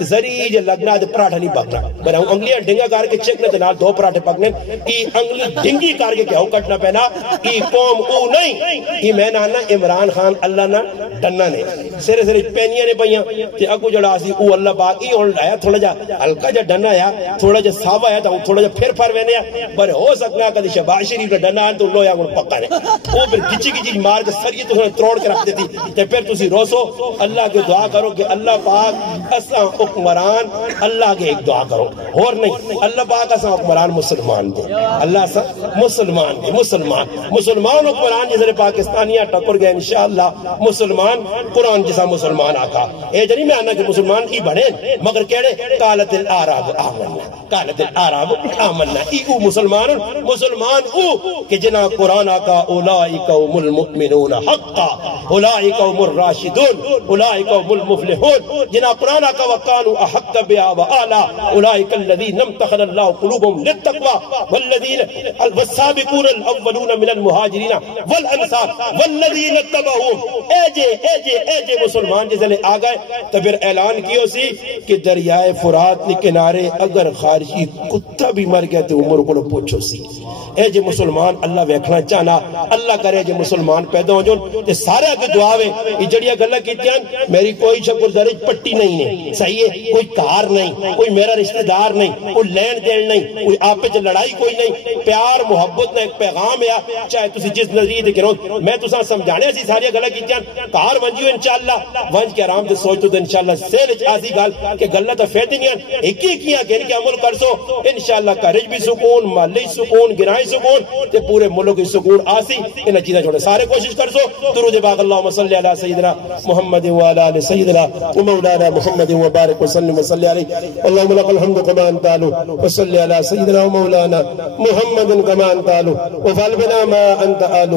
زری جے لگنا دے پراٹھا نہیں پکنا میں ہوں انگلیاں ڈنگا کار کے چکنے دے نال 2 پراٹھے پکنے ای انگلی ڈنگی کار کے کیا ہوں کٹنا پہنا ای قوم او نہیں ای میں نانا عمران خان اللہ نا ڈننا نے سرے سرے پینیاں نے پہیاں تے اگو جڑا سی او اللہ باقی اور آیا تھوڑا جا ہلکا جا ڈننا آیا تھوڑا جا ساوا آیا تو تھوڑا جا پھر وینے پر ہو سکنا کدی شہباز شریف کا ڈننا تو لویا گن پکا نے وہ پھر کچی کچی مار کے سر یہ تو تروڑ کے رکھ دیتی تے پھر تسی روسو اللہ کے دعا کرو کہ اللہ پاک اساں حکمران اللہ کے ایک دعا کرو اور نہیں اللہ پاک اساں حکمران مسلمان دے اللہ اساں مسلمان دے مسلمان حکمران جیسے پاکستانیاں ٹکر گئے انشاءاللہ مسلمان قرآن جیسا مسلمان آقا اے جنی میں آنا کہ مسلمان ہی بڑھیں مگر کہڑے قالت الاعراب آمنا ای او مسلمان او کہ جنا قرآن آقا اولائک هم المؤمنون حقا اولائک هم الراشدون اولائک هم المفلحون جنا قرآن کا وقانو احق بها واعلی اولئک الذین امتحن اللہ قلوبهم للتقوى والذین والسابقون الاولون من المہاجرین والانصار والذین اتبعوهم اے جے مسلمان جس لے آ گئے تو پھر اعلان کیو سی کہ دریائے فرات کے کنارے اگر خارجی کتا بھی مر گیا تو عمر کو پوچھو سی اے جے مسلمان اللہ ویکھنا چاہنا اللہ کرے جے مسلمان پیدا ہو جون تے سارے اگے دعا وے یہ جڑیاں گلاں کیتیاں میری کوئی شکر درج پٹی نہیں ہے صحیح ہے کوئی کار نہیں کوئی میرا رشتہ دار نہیں کوئی لین دین نہیں کوئی آپس لڑائی کوئی نہیں پیار محبت کا ایک پیغام ہے چاہے تسی جس نظریے تے کرو میں تساں سمجھانے سی ساری گلاں کیتیاں کار ونجیو انشاءاللہ ونج کے آرام سے سوچ تو انشاءاللہ سیل آسی گل کہ گلاں تے فائدے نہیں ایک ہی کیاں کہ ان کے عمل کر سو انشاءاللہ گھرج بھی سکون مالی سکون گنائی سکون تے پورے ملک کی سکون آسی ان چیزیں چھوڑے سارے کوشش کر سو درود پاک اللہم صلی علی سیدنا محمد وعلی آل سیدنا ومولانا محمد وبارک وسلم وصلی علیہ اللہم لک الحمد کما انت اہل وصلی علی سیدنا ومولانا محمد کما انت اہل وفعل بنا ما انت اہل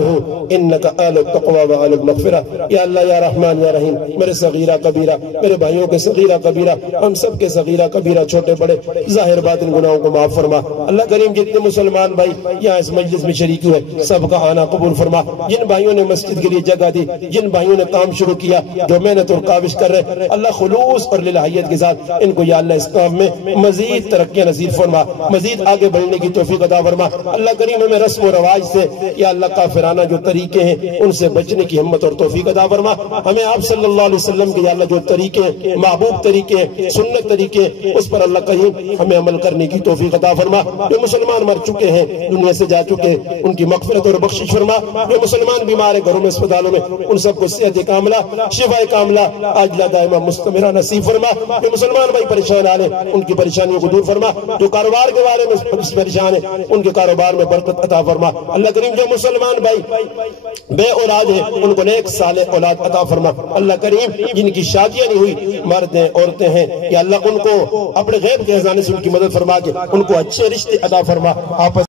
انک اہل التقوی وعلی المغفرہ یا اللہ یا رحمان یا رحیم میرے صغیرہ کبیرہ میرے بھائیوں کے صغیرہ کبیرہ ہم سب کے صغیرہ کبیرہ چھوٹے بڑے ظاہر باطن گناہوں کو معاف فرما اللہ کریم جتنے مسلمان بھائی یہاں اس مجلس میں شریک ہوئے سب کا آنا قبول فرما جن بھائیوں نے مسجد کے لیے جگہ دی جن بھائیوں نے کام شروع کیا جو محنت اور کاوش کر رہے اللہ خلوص اور للہیت کے ساتھ ان کو یا اللہ اس کام میں مزید ترقیاں نصیب فرما مزید آگے بڑھنے کی توفیق عطا فرما اللہ کریم ہمیں رسم و رواج سے یا اللہ کافرانہ جو طریقے ہیں ان سے بچنے کی ہمت اور توفیق عطا فرما ہمیں آپ صلی اللہ علیہ وسلم کے یا اللہ جو طریقے ہیں محبوب طریقے ہیں سنت طریقے ہیں اس پر اللہ کریم ہمیں عمل کرنے کی توفیق عطا فرما جو مسلمان مر چکے ہیں دنیا سے جا چکے ہیں ان کی مغفرت اور بخشش فرما جو مسلمان بیمار ہیں گھروں میں اسپتالوں میں ان سب کو صحت کاملہ شفا کاملہ عاجلہ دائمہ مستمرہ نصیب فرما جو مسلمان بھائی پریشان آ رہے ان کی پریشانیوں کو دور فرما جو کاروبار کے بارے میں پریشان ہیں ان کے کاروبار میں برکت عطا فرما اللہ کریم جو مسلمان بھائی بے اولاد ہیں ان کو نیک صالح اولاد عطا فرما اللہ کریم جن کی شادیاں نہیں ہوئی مرد ہیں عورتیں ہیں یا اللہ ان کو اپنے غیب کے خزانے سے ان کی مدد فرما کے ان کو اچھے رشتے عطا فرما آپس